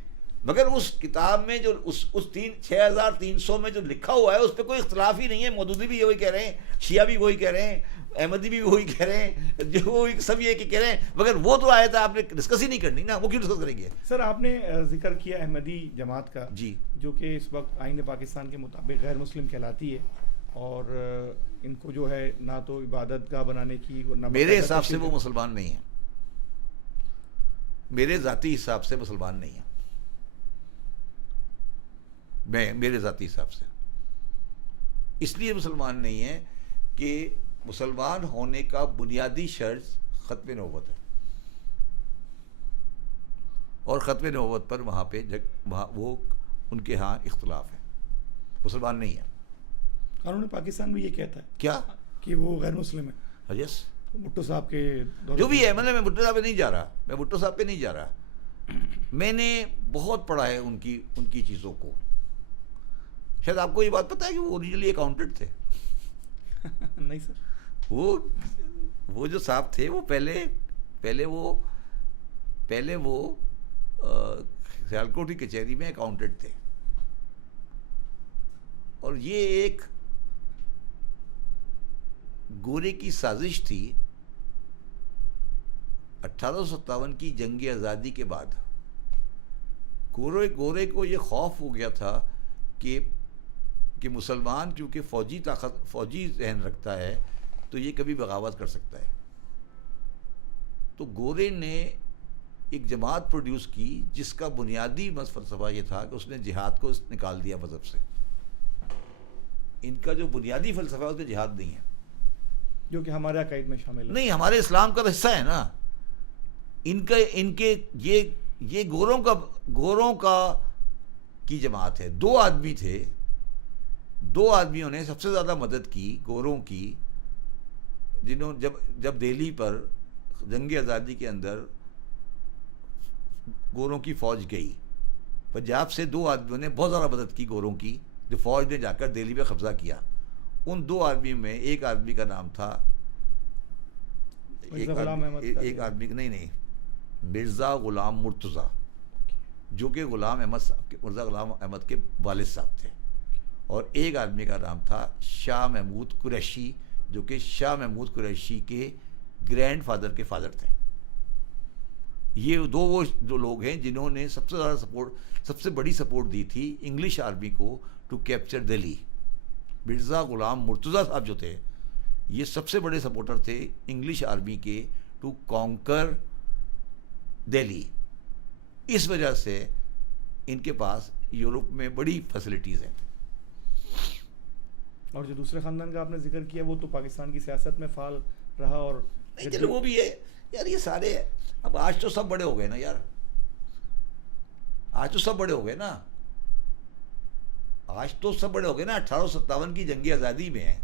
مگر اس کتاب میں جو اس 6300 میں جو لکھا ہوا ہے اس پہ کوئی اختلاف ہی نہیں ہے۔ مودودی بھی وہی کہہ رہے ہیں، شیعہ بھی وہی کہہ رہے ہیں، احمدی بھی وہی کہہ رہے ہیں، جو سب یہ کہ کہہ رہے ہیں، مگر وہ تو آیا تھا آپ نے ڈسکس ہی نہیں کرنی نا، وہ کیوں ڈسکس کریں گے؟ سر آپ نے ذکر کیا احمدی جماعت کا، جی، جو کہ اس وقت آئین پاکستان کے مطابق غیر مسلم کہلاتی ہے، اور ان کو جو ہے نہ تو عبادت گاہ بنانے کی، میرے حساب سے وہ مسلمان نہیں ہیں، میرے ذاتی حساب سے مسلمان نہیں ہیں، میرے ذاتی حساب سے اس لیے مسلمان نہیں ہیں کہ مسلمان ہونے کا بنیادی شرط ختم نبوت ہے، اور ختم نبوت پر وہاں پہ وہ ان کے ہاں اختلاف ہے، مسلمان نہیں ہے۔ قانون پاکستان بھی یہ کہتا ہے کیا کہ وہ غیر مسلم ہے؟ یس، بھٹو صاحب کے جو بھی ہے، مطلب میں بھٹو صاحب پہ نہیں جا رہا، میں بھٹو صاحب پہ نہیں جا رہا، میں نے بہت پڑھا ہے ان کی چیزوں کو۔ شاید آپ کو یہ بات پتہ ہے کہ وہ اوریجنلی اکاؤنٹنٹ تھے؟ نہیں سر، وہ جو صاحب تھے وہ پہلے وہ سیالکوٹ کی کچہری میں اکاؤنٹنٹ تھے، اور یہ ایک گورے کی سازش تھی 1857 کی جنگ آزادی کے بعد۔ گورے کو یہ خوف ہو گیا تھا کہ مسلمان کیونکہ فوجی ذہن رکھتا ہے تو یہ کبھی بغاوت کر سکتا ہے، تو گورے نے ایک جماعت پروڈیوس کی جس کا بنیادی فلسفہ یہ تھا کہ اس نے جہاد کو نکال دیا مذہب سے۔ ان کا جو بنیادی فلسفہ ہے اس میں جہاد نہیں ہے، جو کہ ہمارے عقائد میں شامل ہے، نہیں، ہمارے اسلام کا حصہ ہے نا۔ ان کے یہ یہ گوروں کا کی جماعت ہے. 2 آدمی تھے, 2 آدمیوں نے سب سے زیادہ مدد کی گوروں کی, جنہوں جب دہلی پر جنگ آزادی کے اندر گوروں کی فوج گئی, پنجاب سے 2 آدمیوں نے بہت زیادہ مدد کی گوروں کی, جو فوج نے جا کر دہلی پہ قبضہ کیا. ان 2 آدمیوں میں ایک آدمی کا نام تھا, ایک آدمی نہیں, مرزا غلام مرتضیٰ, جو کہ مرزا غلام احمد کے والد صاحب تھے, اور ایک آدمی کا نام تھا شاہ محمود قریشی, جو کہ شاہ محمود قریشی کے گرینڈ فادر کے فادر تھے. یہ وہ جو لوگ ہیں جنہوں نے سب سے زیادہ سب سے بڑی سپورٹ دی تھی انگلش آرمی کو ٹو کیپچر دہلی. مرزا غلام مرتضیٰ صاحب جو تھے, یہ سب سے بڑے سپورٹر تھے انگلش آرمی کے ٹو کانکر دہلی. اس وجہ سے ان کے پاس یورپ میں بڑی فیسلٹیز ہیں. اور جو دوسرے خاندان کا آپ نے ذکر کیا, وہ تو پاکستان کی سیاست میں فعال رہا. اور نہیں چلو وہ بھی ہے یار, یہ سارے اب آج تو سب بڑے ہو گئے نا یار, آج تو سب بڑے ہو گئے نا, آج تو سب بڑے ہو گئے نا. 1857 کی جنگی آزادی میں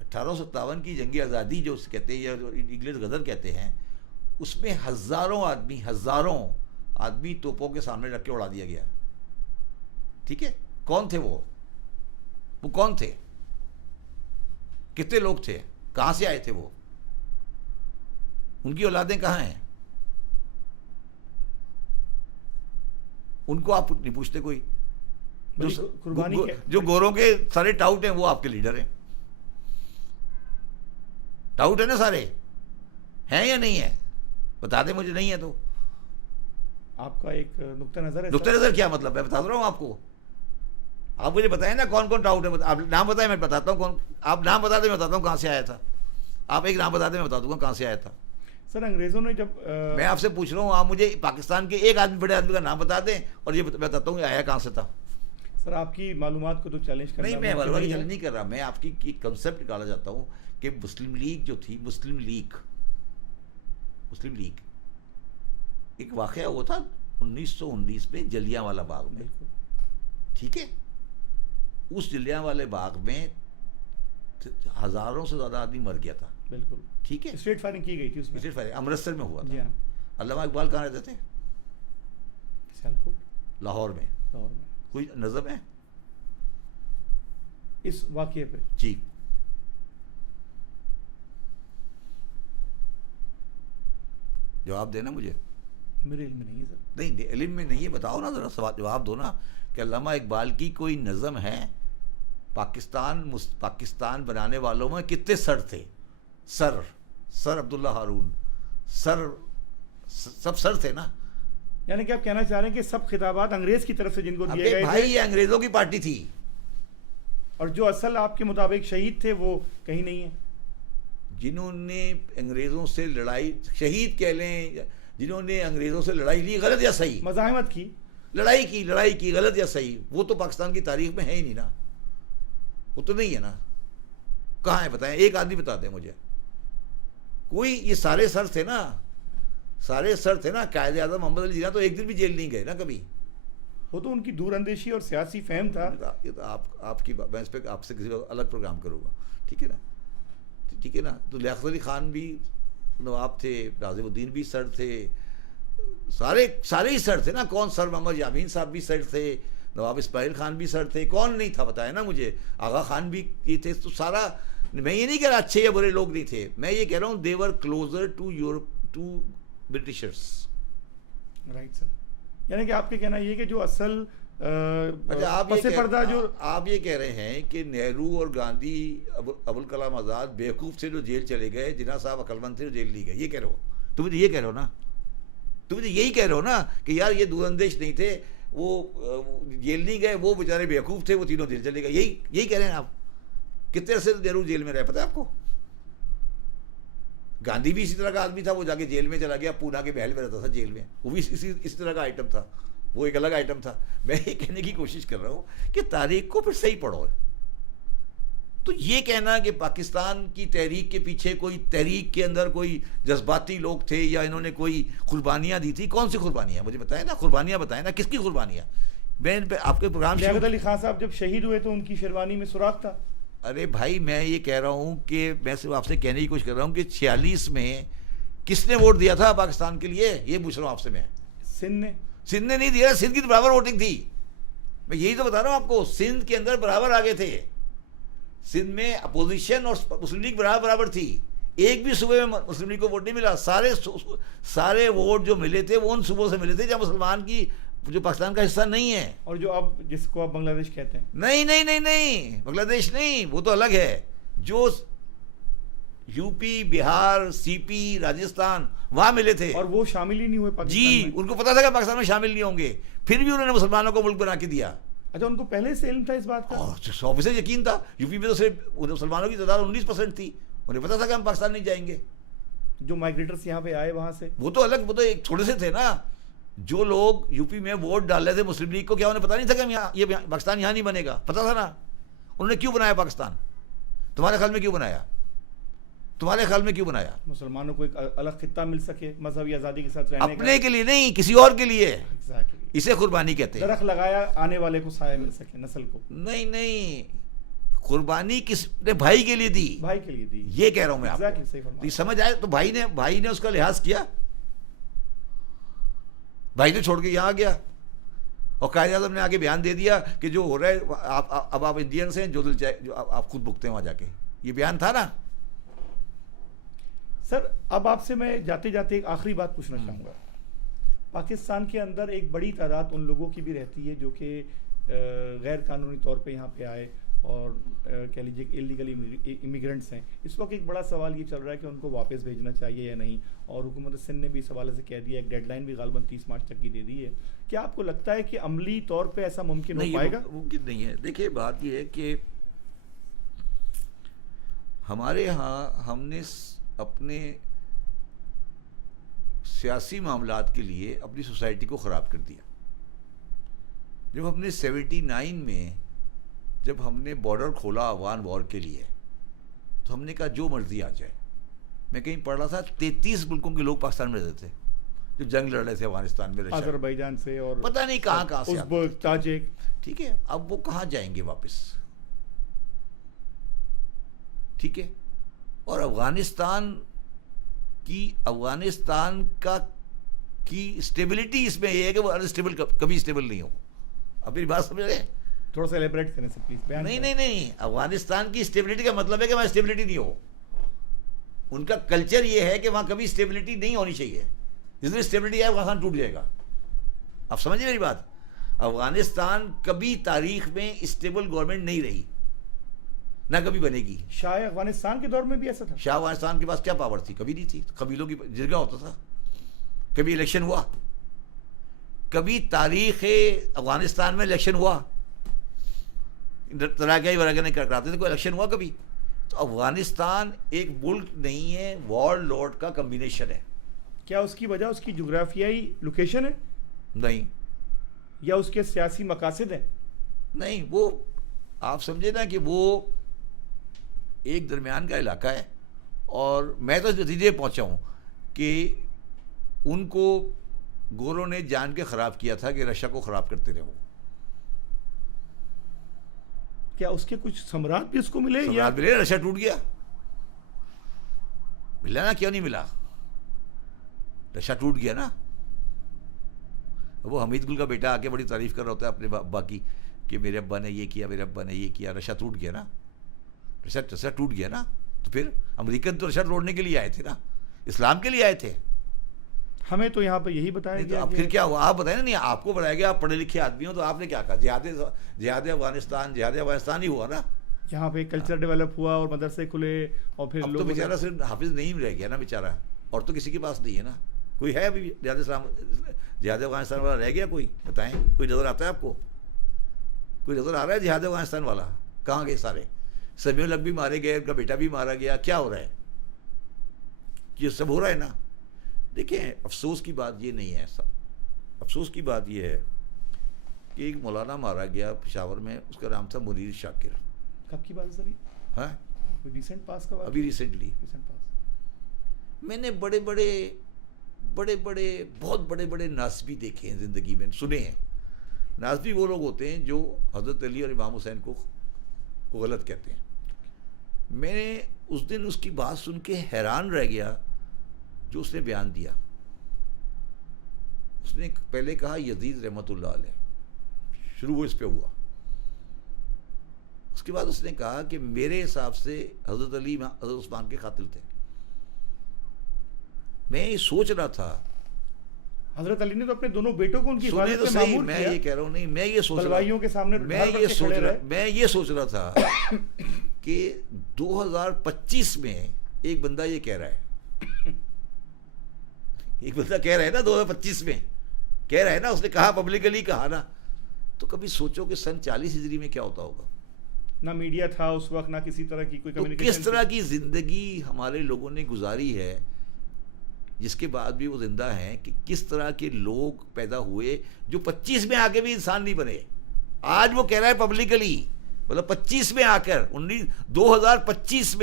1857 کی جنگی آزادی جو کہتے ہیں, یا انگلش غدر کہتے ہیں, اس میں ہزاروں آدمی توپوں کے سامنے رکھ کے اڑا دیا گیا. ٹھیک ہے, کون تھے وہ کون تھے, کتنے لوگ تھے, کہاں سے آئے تھے وہ, ان کی اولادیں کہاں ہیں, ان کو آپ نہیں پوچھتے کوئی. جو گوروں کے سارے ٹاؤٹ ہیں وہ آپ کے لیڈر ہیں. ٹاؤٹ ہے نا سارے, ہیں یا نہیں ہے, بتا دیں مجھے. نہیں ہے تو آپ کا ایک نقطہ نظر ہے. نقطہ نظر کیا مطلب ہے, بتا رہا ہوں آپ کو. آپ مجھے بتائیں نا کون کون ٹاؤٹ ہے, آپ نام بتائیں میں بتاتا ہوں کون. آپ نام بتا دیں میں بتاتا ہوں کہاں سے آیا تھا. آپ ایک نام بتا دیں میں بتا دوں گا کہاں سے آیا تھا. سر انگریزوں نے جب میں آپ سے پوچھ رہا ہوں, آپ مجھے پاکستان کے ایک بڑے آدمی کا نام بتا دیں اور یہ بتاتا ہوں آیا کہاں سے تھا. سر آپ کی معلومات کو تو چیلنج کرنا نہیں, میں معلومات چیلنج نہیں کر رہا, میں آپ کی کنسیپٹ نکالنا چاہتا ہوں کہ مسلم لیگ جو تھی, مسلم لیگ ایک واقعہ ہوا تھا 1919 میں جلیاں والا باغ میں. ٹھیک ہے, اس جلیاں والے باغ میں ہزاروں سے زیادہ آدمی مر گیا تھا. بالکل ٹھیک ہے, اسٹریٹ فائرنگ کی گئی تھی, اس میں اسٹریٹ فائرنگ امرتسر میں ہوا تھا. جی ہاں. علامہ اقبال کہاں رہتے تھے؟ سیالکوٹ, لاہور میں. کوئی نظم ہے اس واقعے پہ؟ جی, جواب دینا مجھے. میرے علم میں نہیں ہے سر. نہیں علم میں نہیں ہے, بتاؤ نا ذرا, سوال جواب دو نا کہ علامہ اقبال کی کوئی نظم ہے. پاکستان بنانے والوں میں کتنے سر تھے؟ سر عبداللہ ہارون, سب سر تھے نا. یعنی کہ آپ کہنا چاہ رہے ہیں کہ سب خطابات انگریز کی طرف سے جن کو دیے گئے بھائی, یہ انگریزوں کی پارٹی تھی, اور جو اصل آپ کے مطابق شہید تھے وہ کہیں نہیں ہیں. جنہوں نے انگریزوں سے لڑائی, شہید کہہ لیں, جنہوں نے انگریزوں سے لڑائی لی, غلط یا صحیح, مزاحمت کی, لڑائی کی, غلط یا صحیح, وہ تو پاکستان کی تاریخ میں ہے ہی نہیں نا. وہ تو نہیں ہے نا. کہاں ہے بتائیں, ایک آدمی بتا دیں مجھے کوئی. یہ سارے سر تھے نا, قائد اعظم محمد علی جناح تو ایک دن بھی جیل نہیں گئے نا کبھی. وہ تو ان کی دور اندیشی اور سیاسی فہم تھا. یہ تو آپ کی میں اس پہ آپ سے کسی الگ پروگرام کروں گا. ٹھیک ہے نا. تو لیاقت علی خان بھی نواب تھے, ناظم الدین بھی سر تھے, سارے ہی سر تھے نا. کون سر محمد یامین صاحب بھی سر تھے, نواب اسماعیل خان بھی سر تھے, کون نہیں تھا بتایا نا مجھے. آغا خان بھی یہ تھے. تو سارا, میں یہ نہیں کہہ رہا اچھے یا برے لوگ نہیں تھے, میں یہ کہہ رہا ہوں they were closer to Europe to Britishers. Right sir. یعنی کہ آپ کے کہنا یہ کہ جو اصل پس پردہ جو آپ یہ کہہ رہے ہیں کہ نہرو اور گاندھی, ابوالکلام آزاد بیوقوف سے جو جیل چلے گئے, جناح صاحب عقلمند تھے جو جیل نہیں گئے, یہ کہہ رہے ہو. تم مجھے یہ کہہ رہے ہو نا, تم مجھے یہی کہہ رہے ہو نا کہ یار یہ دور اندیش نہیں تھے, وہ جیل نہیں گئے, وہ بیچارے بیوقوف تھے, وہ تینوں جیل چلے گئے. یہی کہہ رہے ہیں آپ. کتنے عرصے نہرو جیل میں رہے پتہ ہے آپ کو؟ گاندھی بھی اسی طرح کا آدمی تھا, وہ جا کے جیل میں چلا گیا, پونا کے محل میں رہتا تھا جیل میں, وہ بھی اسی طرح کا آئٹم تھا, وہ ایک الگ آئٹم تھا. میں یہ کہنے کی کوشش کر رہا ہوں کہ تاریخ کو پھر صحیح پڑھو. تو یہ کہنا کہ پاکستان کی تحریک کے پیچھے کوئی تحریک کے اندر کوئی جذباتی لوگ تھے یا انہوں نے کوئی قربانیاں دی تھی، کون سی قربانیاں مجھے بتائیں نا، قربانیاں بتائیں نا، کس کی قربانیاں؟ میں آپ کے پروگرام لیاقت علی خان صاحب جب شہید ہوئے تو ان کی شیروانی میں سوراخ تھا. ارے بھائی میں یہ کہہ رہا ہوں کہ میں صرف آپ سے کہنے کی کوشش کر رہا ہوں کہ 46 میں کس نے ووٹ دیا تھا پاکستان کے لیے، یہ پوچھ رہا ہوں آپ سے میں. سندھ نے نہیں دیا، سندھ کی تو برابر ووٹنگ تھی. میں یہی تو بتا رہا ہوں آپ کو، سندھ کے اندر برابر آگے تھے. سندھ میں اپوزیشن اور مسلم لیگ برابر تھی. ایک بھی صوبے میں مسلم لیگ کو ووٹ نہیں ملا. سارے ووٹ جو ملے تھے وہ ان صوبوں سے ملے تھے جہاں مسلمان کی جو پاکستان کا حصہ نہیں ہے. اور جو اب جس کو آپ بنگلہ دیش کہتے ہیں. نہیں بنگلہ دیش نہیں، وہ تو الگ ہے. جو یو پی، بہار، سی پی، راجستھان وہاں ملے تھے، اور وہ شامل ہی نہیں ہوئے پاکستان جی. میں. ان کو پتا تھا کہ پاکستان میں شامل نہیں ہوں گے، پھر بھی انہوں نے مسلمانوں کو ملک بنا کے دیا. اچھا، ان کو پہلے سے علم تھا اس بات کا؟ 100% یقین تھا. یو پی میں تو صرف مسلمانوں کی تعداد 19% تھی. انہیں پتا تھا کہ ہم پاکستان نہیں جائیں گے. جو مائیگریٹرس یہاں پہ آئے وہاں سے، وہ تو الگ، وہ تو ایک تھوڑے سے تھے نا. جو لوگ یو پی میں ووٹ ڈال رہے تھے مسلم لیگ کو، کیا انہیں پتا نہیں تھا کہ یہ پاکستان یہاں نہیں بنے گا؟ پتا تھا نا. انہوں نے کیوں بنایا پاکستان؟ تمہارے خیال میں کیوں بنایا؟ مسلمانوں کو ایک الگ خطہ مل سکے مذہبی آزادی کے ساتھ رہنے کا. اپنے کے لیے نہیں، کسی اور کے لیے. اسے قربانی کہتے ہیں. درخت لگایا آنے والے کو سایہ مل سکے، نسل کو. نہیں، قربانی کس نے بھائی کے لیے دی؟ بھائی کے لیے دی. یہ کہہ رہا ہوں میں آپ کو. سمجھ آئے تو بھائی نے اس کا لحاظ کیا. بھائی نے چھوڑ کے یہاں آ گیا اور قائد اعظم نے آگے بیان دے دیا کہ جو ہو رہا ہے اب آپ انڈینس ہیں، جو دل چاہے جو آپ خود بھگتے ہیں وہاں جا کے. یہ بیان تھا نا. سر اب آپ سے میں جاتے جاتے ایک آخری بات پوچھنا چاہوں گا. پاکستان کے اندر ایک بڑی تعداد ان لوگوں کی بھی رہتی ہے جو کہ غیر قانونی طور پہ یہاں پہ آئے اور کہہ لیجیے کہ اللیگل امیگرنٹس ہیں. اس وقت ایک بڑا سوال یہ چل رہا ہے کہ ان کو واپس بھیجنا چاہیے یا نہیں، اور حکومت سندھ نے بھی اس حوالے سے کہہ دیا، ایک ڈیڈ لائن بھی غالباً 30 مارچ تک کی دے دی ہے. کیا آپ کو لگتا ہے کہ عملی طور پہ ایسا ممکن ہو پائے گا؟ ممکن نہیں ہے. دیکھیے بات یہ ہے کہ ہمارے ہاں ہم نے اپنے سیاسی معاملات کے لیے اپنی سوسائٹی کو خراب کر دیا. جب ہم نے 79 میں جب ہم نے بارڈر کھولا افغان وار کے لیے، تو ہم نے کہا جو مرضی آ جائے. میں کہیں پڑھ رہا تھا 33 ملکوں کے لوگ پاکستان میں رہتے تھے جو جنگ لڑ رہے تھے افغانستان میں، آذربائیجان سے اور پتہ نہیں کہاں سے، ازبک، تاجک. ٹھیک ہے، اب وہ کہاں جائیں گے واپس؟ ٹھیک ہے. اور افغانستان کی اسٹیبلٹی اس میں یہ ہے کہ وہ انسٹیبل کبھی اسٹیبل نہیں ہو. اب میری بات سمجھ رہے ہیں؟ تھوڑا سا ایلیبریٹ کریں سر پلیز. نہیں، افغانستان کی اسٹیبلٹی کا مطلب ہے کہ وہاں اسٹیبلٹی نہیں ہو. ان کا کلچر یہ ہے کہ وہاں کبھی اسٹیبلٹی نہیں ہونی چاہیے. جس دن اسٹیبلٹی ہے افغانستان ٹوٹ جائے گا. آپ سمجھیں میری بات؟ افغانستان کبھی تاریخ میں اسٹیبل گورنمنٹ نہیں رہی، نہ کبھی بنے گی. شاہ افغانستان کے دور میں بھی ایسا تھا. شاہ افغانستان کے پاس کیا پاور تھی؟ کبھی نہیں تھی. قبیلوں کی جرگہ ہوتا تھا. کبھی الیکشن ہوا؟ کبھی تاریخ افغانستان میں الیکشن ہوا؟ تراکیائی وراکہ نہیں کراتے تھے. کوئی الیکشن ہوا کبھی؟ تو افغانستان ایک ملک نہیں ہے، وار لارڈ کا کمبینیشن ہے. کیا اس کی وجہ اس کی جغرافیائی لوکیشن ہے؟ نہیں. یا اس کے سیاسی مقاصد ہیں؟ نہیں، وہ آپ سمجھے نا کہ وہ ایک درمیان کا علاقہ ہے. اور میں تو اس نتیجے پہنچا ہوں کہ ان کو گوروں نے جان کے خراب کیا تھا کہ رشیا کو خراب کرتے رہے. وہ کیا اس کے کچھ ثمرات بھی اس کو ملے؟ ثمرات ملے. رشیا ٹوٹ گیا. ملا نا؟ کیوں نہیں ملا؟ رشیا ٹوٹ گیا نا. وہ حمید گل کا بیٹا آ کے بڑی تعریف کر رہا ہوتا ہے اپنے ابا کی کہ میرے ابا نے یہ کیا، میرے ابا نے یہ کیا. رشیا ٹوٹ گیا نا. رشیا ٹوٹ گیا نا. تو پھر امریکن تو رشیا توڑنے کے لیے آئے تھے نا، اسلام کے لیے آئے تھے. ہمیں تو یہاں پہ یہی بتایا گیا. اب پھر کیا ہوا؟ آپ بتائیں نا. نہیں، آپ کو بتایا گیا، آپ پڑھے لکھے آدمی ہو، تو آپ نے کیا کہا؟ جہاد افغانستان ہی ہوا نا. جہاں پہ کلچر ڈیولپ ہوا اور مدرسے کھلے اور پھر اب تو بیچارہ صرف حافظ نہیں رہ گیا نا بیچارہ، اور تو کسی کے پاس نہیں ہے نا. کوئی ہے ابھی جہاد افغانستان والا رہ گیا؟ کوئی بتائیں. کوئی نظر آتا ہے آپ کو؟ کوئی نظر آ رہا ہے جہاد افغانستان والا؟ کہاں گئے سارے؟ سمیع الحق بھی مارے گئے، ان کا بیٹا بھی مارا گیا. کیا ہو رہا ہے؟ یہ سب ہو رہا ہے نا. دیکھیں، افسوس کی بات یہ نہیں ہے. افسوس کی بات یہ ہے کہ ایک مولانا مارا گیا پشاور میں، اس کا نام تھا منیر شاکر. کب کی بات ہے سر؟ ہاں ریسنٹ پاس کا ابھی ریسنٹلی ریسنٹ پاس میں نے بڑے بڑے بہت بڑے ناسبی دیکھے ہیں زندگی میں, سنے ہیں. ناسبی وہ لوگ ہوتے ہیں جو حضرت علی اور امام حسین کو غلط کہتے ہیں. میں نے اس دن اس کی بات سن کے حیران رہ گیا جو اس نے بیان دیا. اس نے پہلے کہا یزید رحمۃ اللہ علیہ, شروع وہ اس پہ ہوا. اس کے بعد اس نے کہا کہ میرے حساب سے حضرت علی حضرت عثمان کے قاتل تھے. میں یہ سوچ رہا تھا, حضرت علی نے تو اپنے دونوں بیٹوں کو ان کی حفاظت سے مامور کیا. میں یہ کہہ رہا ہوں, نہیں میں یہ سوچ بلوائیوں کے سامنے میں یہ سوچ رہا تھا کہ 2025 میں ایک بندہ یہ کہہ رہا ہے, ایک بندہ کہہ رہا ہے نا 2025 میں کہہ رہا ہے نا, اس نے کہا پبلکلی کہا نا, تو کبھی سوچو کہ سن 40 ہجری میں کیا ہوتا ہوگا. نہ میڈیا تھا اس وقت, نہ کسی طرح کی کوئی کمیونیکیشن. کس طرح کی زندگی ہمارے لوگوں نے گزاری ہے, جس کے بعد بھی وہ زندہ ہیں, کہ کس طرح کے لوگ پیدا ہوئے جو 25 میں آ کے بھی انسان نہیں بنے. آج وہ کہہ رہا ہے پبلکلی, مطلب 25 میں آ کر 2025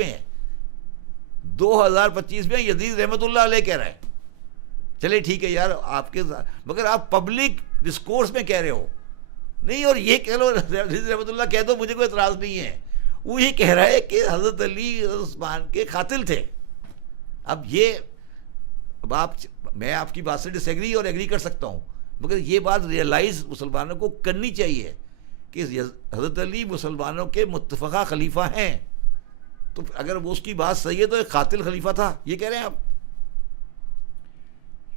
میں یزید رحمۃ اللہ علیہ کہہ رہا ہے. چلے ٹھیک ہے یار آپ کے, مگر آپ پبلک ڈسکورس میں کہہ رہے ہو نہیں, اور یہ کہہ لو یزید رحمۃ اللہ کہہ دو, مجھے کوئی اعتراض نہیں ہے. وہ یہ کہہ رہا ہے کہ حضرت علی عثمان کے قاتل تھے. اب میں آپ کی بات سے ڈس ایگری اور ایگری کر سکتا ہوں, مگر یہ بات ریئلائز مسلمانوں کو کرنی چاہیے کہ حضرت علی مسلمانوں کے متفقہ خلیفہ ہیں. تو اگر وہ اس کی بات صحیح ہے تو ایک قاتل خلیفہ تھا, یہ کہہ رہے ہیں آپ.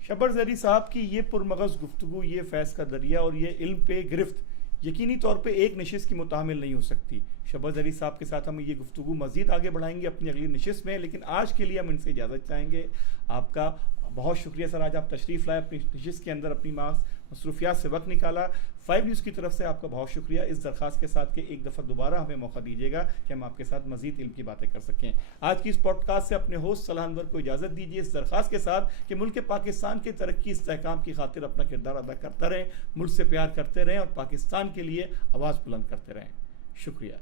شبر زری صاحب کی یہ پرمغز گفتگو, یہ فیض کا دریا اور یہ علم پہ گرفت یقینی طور پہ ایک نشست کی متحمل نہیں ہو سکتی. شبر زری صاحب کے ساتھ ہم یہ گفتگو مزید آگے بڑھائیں گے اپنی اگلی نشست میں, لیکن آج کے لیے ہم ان سے اجازت چاہیں گے. آپ کا بہت شکریہ سر, آج آپ تشریف لائے, اپنی نشست کے اندر اپنی مصروفیات سے وقت نکالا. 5 نیوز کی طرف سے آپ کا بہت شکریہ, اس درخواست کے ساتھ کہ ایک دفعہ دوبارہ ہمیں موقع دیجیے گا کہ ہم آپ کے ساتھ مزید علم کی باتیں کر سکیں. آج کی اس پوڈ کاسٹ سے اپنے ہوسٹ صلاح انور کو اجازت دیجیے, اس درخواست کے ساتھ کہ ملک پاکستان کی ترقی استحکام کی خاطر اپنا کردار ادا کرتا رہیں, ملک سے پیار کرتے رہیں اور پاکستان کے لیے آواز بلند کرتے رہیں. شکریہ.